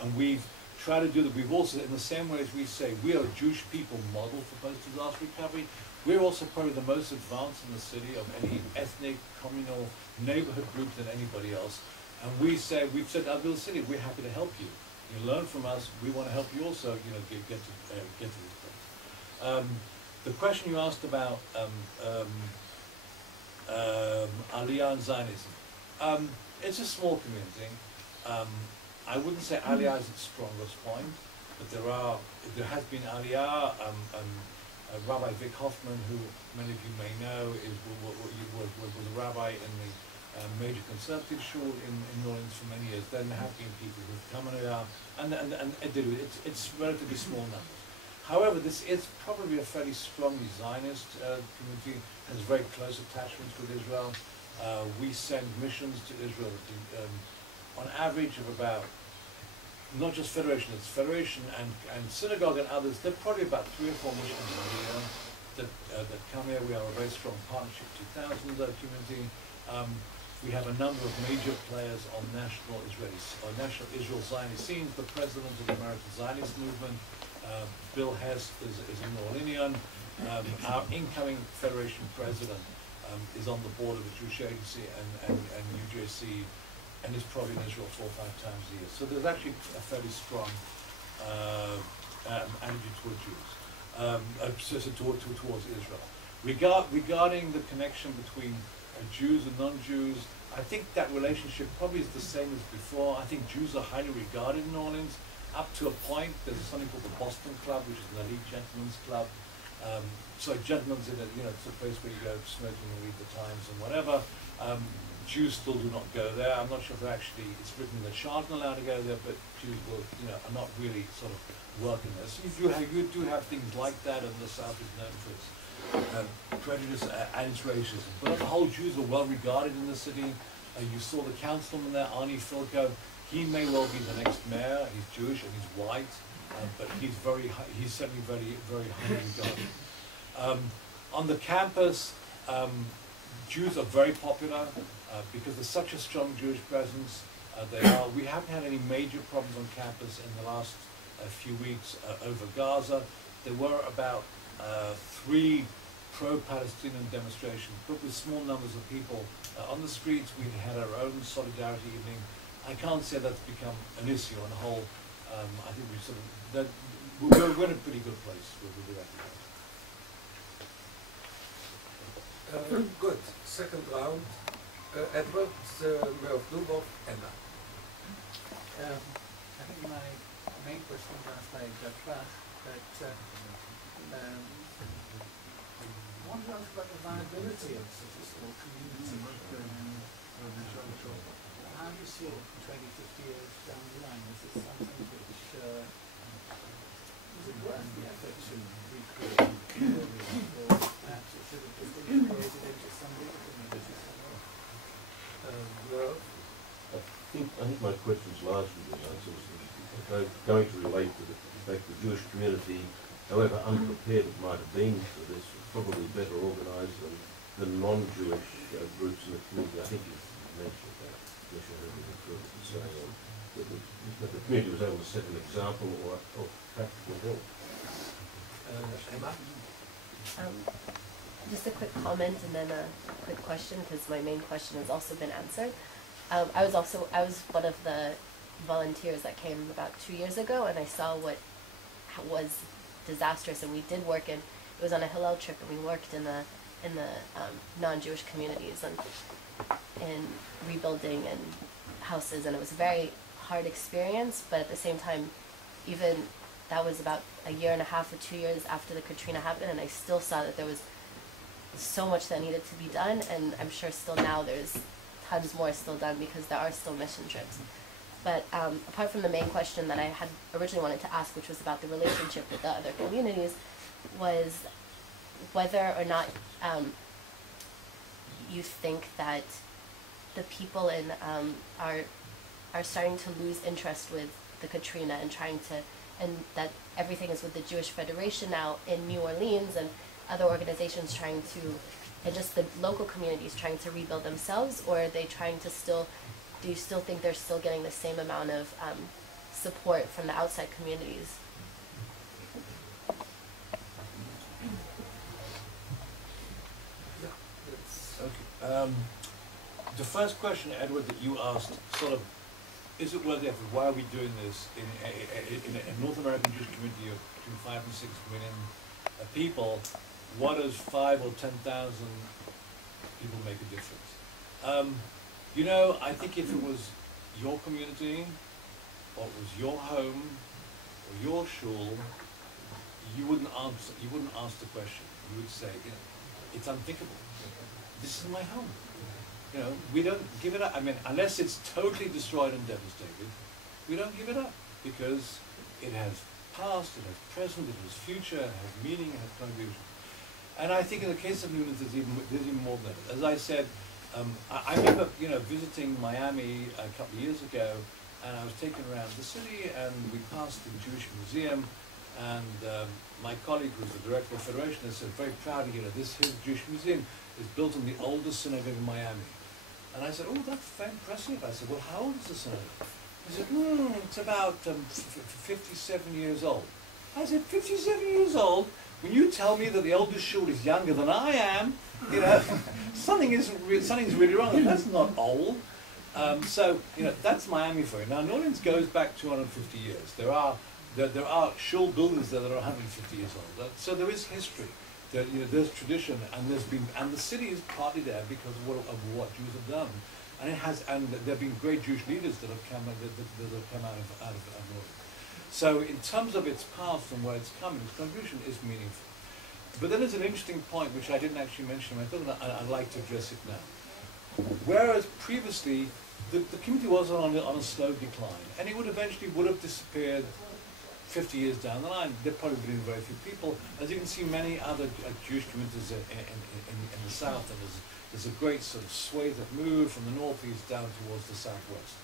and we've tried to do that. We've also, in the same way as we say we are a Jewish people model for post-disaster recovery, we're also probably the most advanced in the city of any ethnic, communal, neighborhood group than anybody else. And we've said to the city, we're happy to help you. You learn from us. We want to help you also. Get to this place. The question you asked about Aliyah and Zionism. It's a small community. I wouldn't say Aliyah is its strongest point, but there has been Aliyah. Rabbi Vic Hoffman, who many of you may know, was a rabbi in the major conservative shul in New Orleans for many years. Then there have been people who've come on Aliyah, and it's relatively small numbers. However, this is probably a fairly strongly Zionist community, has very close attachments with Israel. We send missions to Israel on average of about, not just Federation, it's Federation and Synagogue and others. There are probably about 3 or 4 missions a year that come here. We have a very strong Partnership 2000 community. We have a number of major players on national Israel Zionist scenes. The president of the American Zionist movement, Bill Hess, is a New Orleanian. Our incoming Federation president is on the board of the Jewish Agency and UJC, and is probably in Israel 4 or 5 times a year. So there's actually a fairly strong attitude toward Jews, towards Israel. Regarding the connection between Jews and non-Jews, I think that relationship probably is the same as before. I think Jews are highly regarded in New Orleans, up to a point. There's something called the Boston Club, which is an elite gentleman's club. So gentlemen's in it, it's a place where you go smoking and read the Times and whatever. Jews still do not go there. I'm not sure if they're actually, it's written that Shah's not allowed to go there, but Jews will, are not really sort of welcome there. So you do have things like that, and the South is known for its prejudice and its racism. But on the whole, Jews are well regarded in the city. You saw the councilman there, Arnie Filko. He may well be the next mayor. He's Jewish and he's white, but he's certainly very, very highly regarded. On the campus, Jews are very popular because there's such a strong Jewish presence. We haven't had any major problems on campus in the last few weeks over Gaza. There were about 3 pro-Palestinian demonstrations, but with small numbers of people on the streets. We had our own solidarity evening. I can't say that's become an issue on the whole. I think we're in a pretty good place with that. Good. Second round. Edward, Mayor of Dubov, Anna. I think my main question was asked by Judge Bach, but I want to ask about the viability of such a small community. How do you see it 20, 50 years down the line? Is it something which is it worth the effort to recreate or perhaps it should have just been integrated into some bigger community somewhere? I think my question's largely been answered. I'm going to relate to the fact the Jewish community, however unprepared it might have been for this, was probably better organised than non-Jewish groups in the community. I think you mentioned that. Yes, I heard you saying that the community was able to set an example of practical help. Emma? Just a quick comment and then a quick question, because my main question has also been answered. I was one of the volunteers that came about 2 years ago, and I saw what was disastrous, and we did work it was on a Hillel trip, and we worked in the non-Jewish communities and in rebuilding and houses, and it was a very hard experience, but at the same time, even that was about 1.5 years or 2 years after the Katrina happened, and I still saw that there was so much that needed to be done, and I'm sure still now there's tons more still done because there are still mission trips. But apart from the main question that I had originally wanted to ask, which was about the relationship with the other communities, was whether or not you think that the people in are starting to lose interest with the Katrina and and that everything is with the Jewish Federation now in New Orleans and other organizations trying to, and just the local communities trying to rebuild themselves, or are they trying to do you still think they're still getting the same amount of support from the outside communities? Okay. The first question, Edward, that you asked, sort of, is it worth the effort? Why are we doing this in a North American Jewish community of between 5 and 6 million people? What does 5 or 10,000 people make a difference? You know, I think if it was your community, or it was your home, or your shul, you wouldn't ask the question. You would say, you know, it's unthinkable. This is my home. You know, we don't give it up. I mean, unless it's totally destroyed and devastated, we don't give it up because it has past, it has present, it has future, it has meaning, it has contribution. And I think in the case of Newlands, there's even more than that. As I said, I remember, you know, visiting Miami a couple of years ago, and I was taken around the city, and we passed the Jewish Museum, and my colleague, who was the director of the Federation, said very proudly, you know, this here Jewish Museum is built on the oldest synagogue in Miami. And I said, oh, that's very impressive. I said, well, how old is the synagogue? He said, it's about 57 years old. I said, 57 years old? When you tell me that the oldest shul is younger than I am, you know, something's really wrong. That's not old. So, you know, that's Miami for you. Now, New Orleans goes back 250 years. There are shul buildings there that are 150 years old. So there is history. You know, there's tradition, and the city is partly there because of what Jews have done, and there have been great Jewish leaders that have come out of New Orleans. So in terms of its past and where it's come, its contribution is meaningful. But then there's an interesting point which I didn't actually mention. I thought I'd like to address it now. Whereas previously the community was on a slow decline, and it would eventually have disappeared 50 years down the line. There probably would have been very few people. As you can see, many other Jewish communities in the south, and there's a great sort of swathe that moved from the northeast down towards the southwest.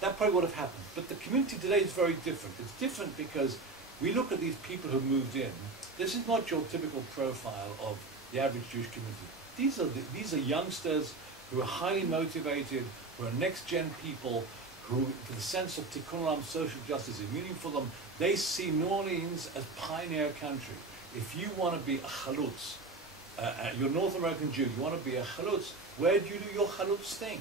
That probably would have happened. But the community today is very different. It's different because we look at these people who moved in. This is not your typical profile of the average Jewish community. These are youngsters who are highly motivated, who are next-gen people, who, for the sense of tikkun olam, social justice is meaningful for them. They see New Orleans as pioneer country. If you want to be a chalutz, you're a North American Jew, you want to be a chalutz, where do you do your chalutz thing?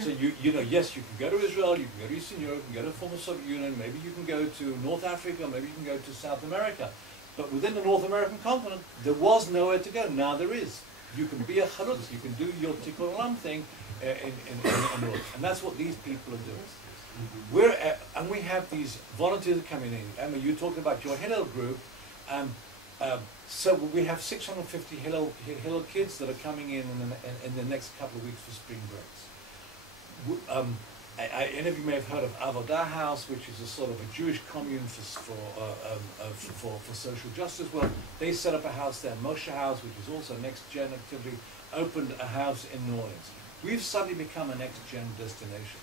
So you know, yes, you can go to Israel, you can go to Eastern Europe, you can go to the former Soviet Union, maybe you can go to North Africa, maybe you can go to South America. But within the North American continent, there was nowhere to go. Now there is. You can be a chalutz, you can do your tikkun olam thing in North. And that's what these people are doing. And we have these volunteers coming in. Emma, you talked about your Hillel group. So we have 650 Hillel kids that are coming in the next couple of weeks for spring breaks. Any of you may have heard of Avodah House, which is a sort of a Jewish commune for social justice. Well, they set up a house there. Moshe House, which is also a next-gen activity, opened a house in New Orleans. We've suddenly become a next-gen destination.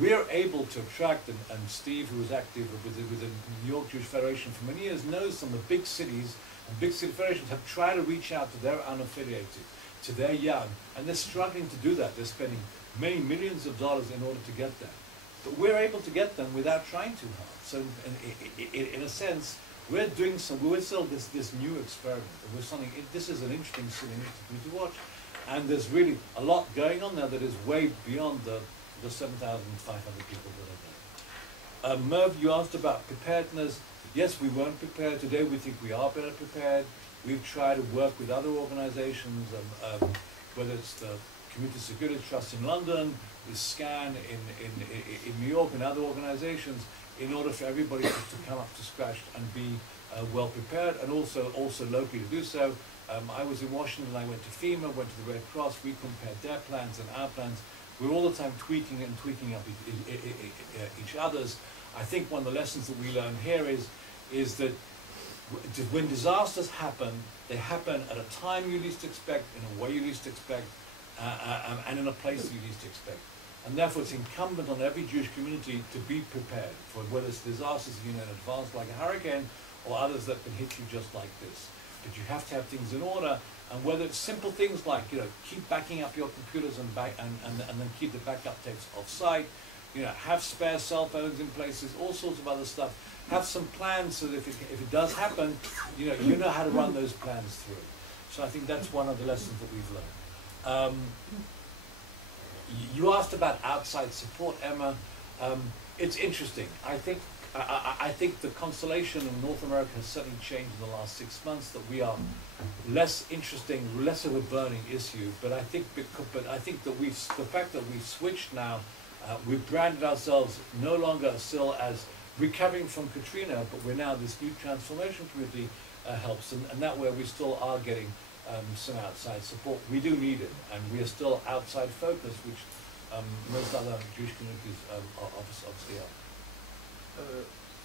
We're able to attract, and Steve, who was active with the New York Jewish Federation for many years, knows some of the big cities and big city federations have tried to reach out to their unaffiliated, to their young, and they're struggling to do that. They're spending many millions of dollars in order to get there. But we're able to get them without trying too hard. So in a sense, we're still this new experiment. And this is an interesting city to watch. And there's really a lot going on there that is way beyond the 7,500 people that are there. Merv, you asked about preparedness. Yes, we weren't prepared. Today we think we are better prepared. We've tried to work with other organizations, whether it's the Community Security Trust in London, the SCAN in New York, and other organizations, in order for everybody to come up to scratch and be well prepared, and also locally to do so. I was in Washington, I went to FEMA, went to the Red Cross, we compared their plans and our plans. We're all the time tweaking up each other's. I think one of the lessons that we learn here is that When disasters happen, they happen at a time you least expect, in a way you least expect, and in a place you least expect. And therefore it's incumbent on every Jewish community to be prepared for whether it's disasters in advance like a hurricane or others that can hit you just like this. But you have to have things in order, and whether it's simple things like, keep backing up your computers and then keep the backup tapes off-site, have spare cell phones in places, all sorts of other stuff. Have some plans so that if it does happen, you know how to run those plans through. So I think that's one of the lessons that we've learned. You asked about outside support, Emma. It's interesting. I think the constellation in North America has certainly changed in the last 6 months. That we are less interesting, less of a burning issue. But I think that the fact that we've switched now, we've branded ourselves no longer still as recovering from Katrina, but we're now this new transformation community helps, and that way we still are getting some outside support. We do need it, and we are still outside focused, which most other Jewish communities obviously are.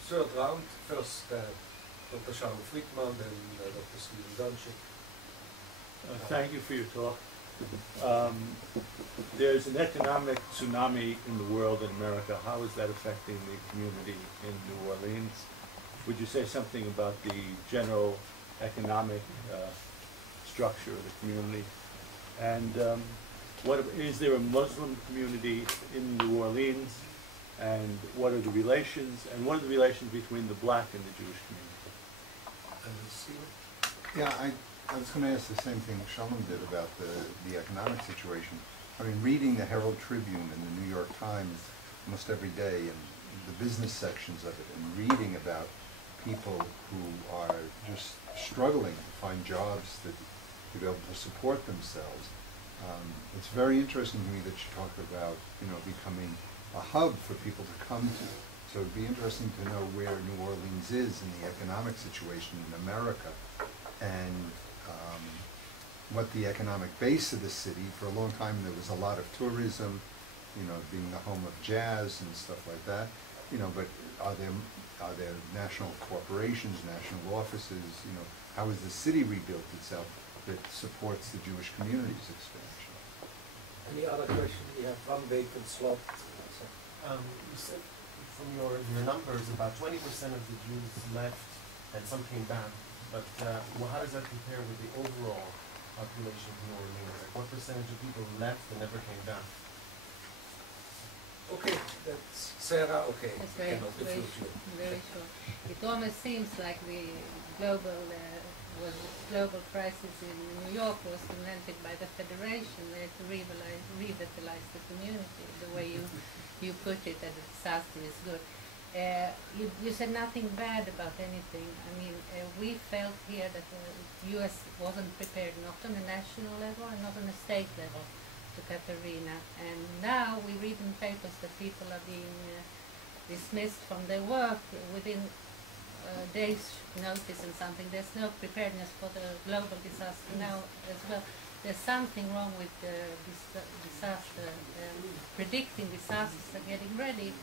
Third round, first Dr. Sharon Friedman, then Dr. Stephen Dunchik. Thank you for your talk. There's an economic tsunami in the world, in America. How is that affecting the community in New Orleans? Would you say something about the general economic structure of the community? And is there a Muslim community in New Orleans? And what are the relations? And what are the relations between the black and the Jewish community? Yeah, I was going to ask the same thing Shalom did about the economic situation. I mean, reading the Herald Tribune and the New York Times almost every day, and the business sections of it, and reading about people who are just struggling to find jobs to be able to support themselves. It's very interesting to me that you talk about, becoming a hub for people to come to. So it'd be interesting to know where New Orleans is in the economic situation in America, and what the economic base of the city. For a long time there was a lot of tourism, being the home of jazz and stuff like that. But are there national corporations, national offices? How has the city rebuilt itself that supports the Jewish community's expansion? Any other question? We have one vacant slot. You said from your numbers about 20% of the Jews left and some came back, but how does that compare with the overall population of New Orleans? Like what percentage of people left and never came back? Okay, that's Sarah. Okay, That's very short. It almost seems like the global crisis in New York was invented by the Federation. They had to revitalize the community. The way you put it, that a disaster is good. You said nothing bad about anything. I mean, we felt here that the U.S. wasn't prepared, not on a national level and not on a state level, to Katrina. And now we read in papers that people are being dismissed from their work within days' notice and something. There's no preparedness for the global disaster now as well. There's something wrong with disaster, predicting disasters and getting ready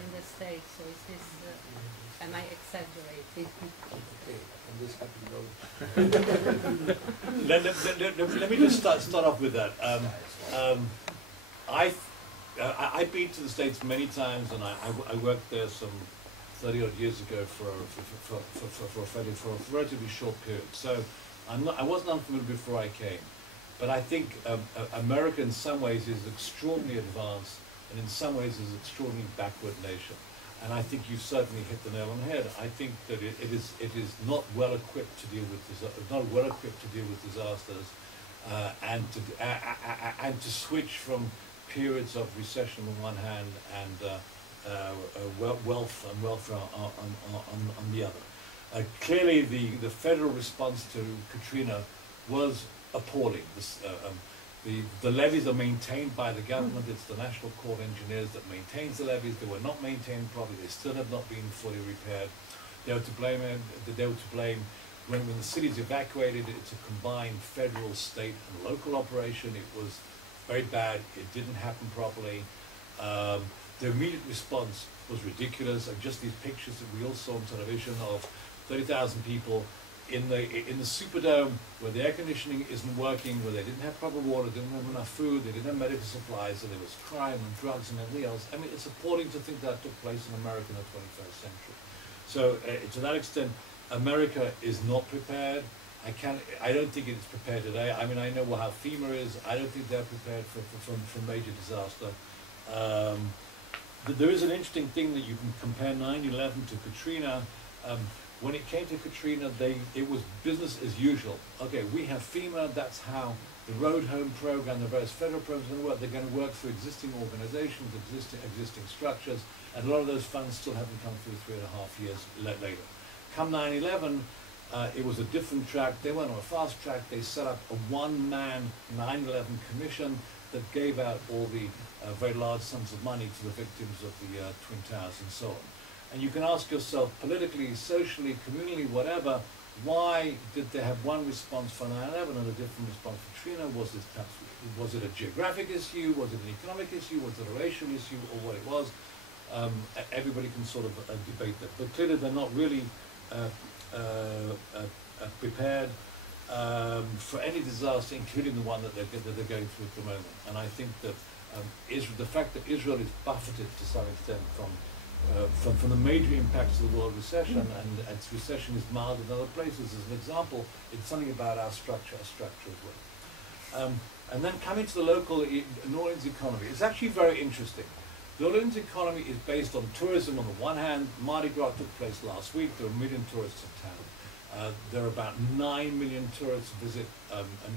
in the States. So is this, am I exaggerating? Okay, on this happy note. Let me just start off with that. I've been to the States many times, and I worked there some 30 odd years ago for a relatively short period. So I wasn't unfamiliar before I came. But I think America in some ways is extraordinarily advanced, and in some ways is an extraordinarily backward nation. And I think you've certainly hit the nail on the head. I think that it is not well equipped to deal with disasters, and to switch from periods of recession on one hand and wealth and welfare on the other. Clearly, the federal response to Katrina was appalling. The levees are maintained by the government. It's the National Corps of Engineers that maintains the levees. They were not maintained properly. They still have not been fully repaired. They were to blame when the city's evacuated. It's a combined federal, state, and local operation. It was very bad. It didn't happen properly. The immediate response was ridiculous. And just these pictures that we all saw on television of 30,000 people in the Superdome, where the air conditioning isn't working, where they didn't have proper water, didn't have enough food, they didn't have medical supplies, and there was crime and drugs and everything else. I mean, it's appalling to think that took place in America in the 21st century. So to that extent, America is not prepared. I don't think it's prepared today. I mean, I know how FEMA is. I don't think they're prepared for major disaster. There is an interesting thing that you can compare 9/11 to Katrina. When it came to Katrina, it was business as usual. Okay, we have FEMA. That's how the Road Home program, the various federal programs are going to work. They're going to work through existing organizations, existing structures, and a lot of those funds still haven't come through 3.5 years later. Come 9/11. It was a different track. They went on a fast track. They set up a one-man 9/11 commission that gave out all the very large sums of money to the victims of the Twin Towers and so on. And you can ask yourself, politically, socially, communally, whatever, why did they have one response for 9/11 and a different response for Katrina? Was it a geographic issue? Was it an economic issue? Was it a racial issue? Or what it was? Everybody can sort of debate that. But clearly, they're not really prepared for any disaster, including the one that they're going through at the moment. And I think that the fact that Israel is buffeted to some extent from the major impacts of the world recession, and its recession is mild in other places, as an example, it's something about our structure as well. And then coming to the local New Orleans economy, it's actually very interesting. The New Orleans economy is based on tourism on the one hand. Mardi Gras took place last week. There were 1 million tourists in town. There are about 9 million tourists visit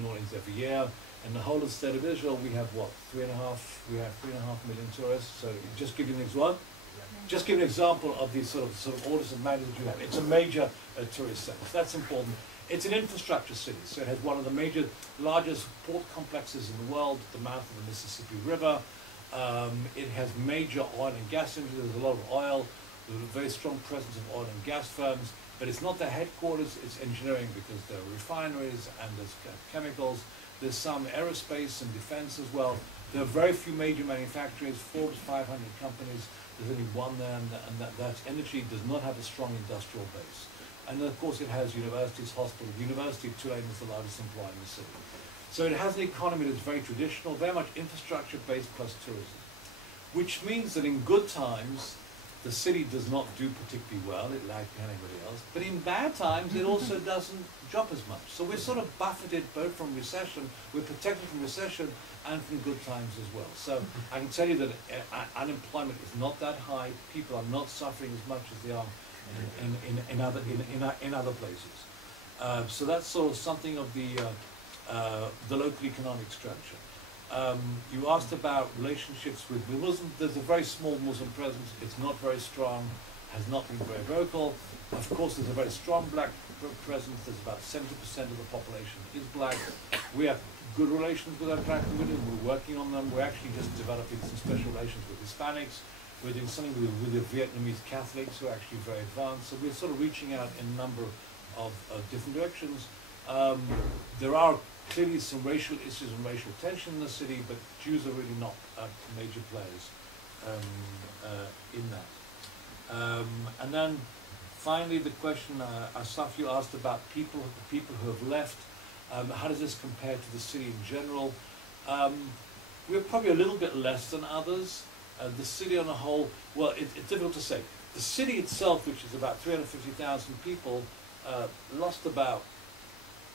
New Orleans every year. In the whole of the state of Israel, we have what, 3.5 million tourists. So just give you an example. Just give an example of these sort of orders of magnitude you have. It's a major tourist center. That's important. It's an infrastructure city, so it has one of the largest port complexes in the world at the mouth of the Mississippi River. It has major oil and gas industry. There's a lot of oil. There's a very strong presence of oil and gas firms, but it's not their headquarters. It's engineering, because there are refineries and there's chemicals. There's some aerospace and defense as well. There are very few major manufacturers, 400 to 500 companies. There's only one there, and that energy does not have a strong industrial base. And then, of course, it has universities, hospitals. University of Tulane is the largest employer in the city. So it has an economy that's very traditional, very much infrastructure-based plus tourism, which means that in good times, the city does not do particularly well. It lags behind everybody else. But in bad times, it also doesn't drop as much. So we're sort of buffeted both from recession, we're protected from recession, and from good times as well. So I can tell you that unemployment is not that high. People are not suffering as much as they are in other places. So that's sort of something of the local economic structure. You asked about relationships with Muslims. There's a very small Muslim presence. It's not very strong, has not been very vocal. Of course, there's a very strong black presence. There's about 70% of the population is black. We have good relations with our black community. We're working on them. We're actually just developing some special relations with Hispanics. We're doing something with the Vietnamese Catholics, who are actually very advanced. So we're sort of reaching out in a number of different directions. There are clearly some racial issues and racial tension in the city, but Jews are really not major players in that. And then finally, the question Asaf, you asked about people who have left. How does this compare to the city in general? We're probably a little bit less than others. The city on a whole, well, it's difficult to say. The city itself, which is about 350,000 people, lost about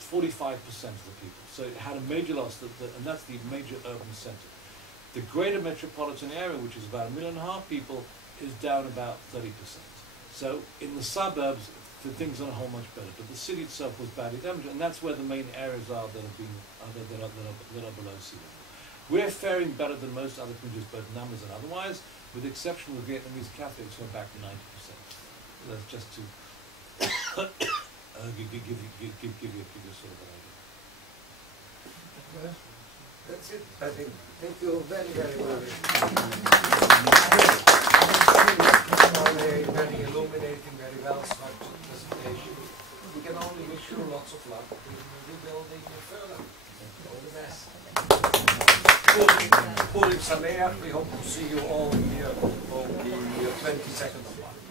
45% of the people. So it had a major loss, and that's the major urban center. The greater metropolitan area, which is about 1.5 million people, is down about 30%. So in the suburbs, the things on a whole much better. But the city itself was badly damaged, and that's where the main areas are that are below sea level. We're faring better than most other countries, both numbers and otherwise, with the exception of the Vietnamese Catholics, who are back to 90%. So that's just to give you sort of an idea. Well, that's it, I think. Thank you very, very much. A very illuminating, very well-structured presentation. We can only wish you lots of luck in rebuilding further. All the best. Purim Sameach. We hope to see you all here on the 22nd of March.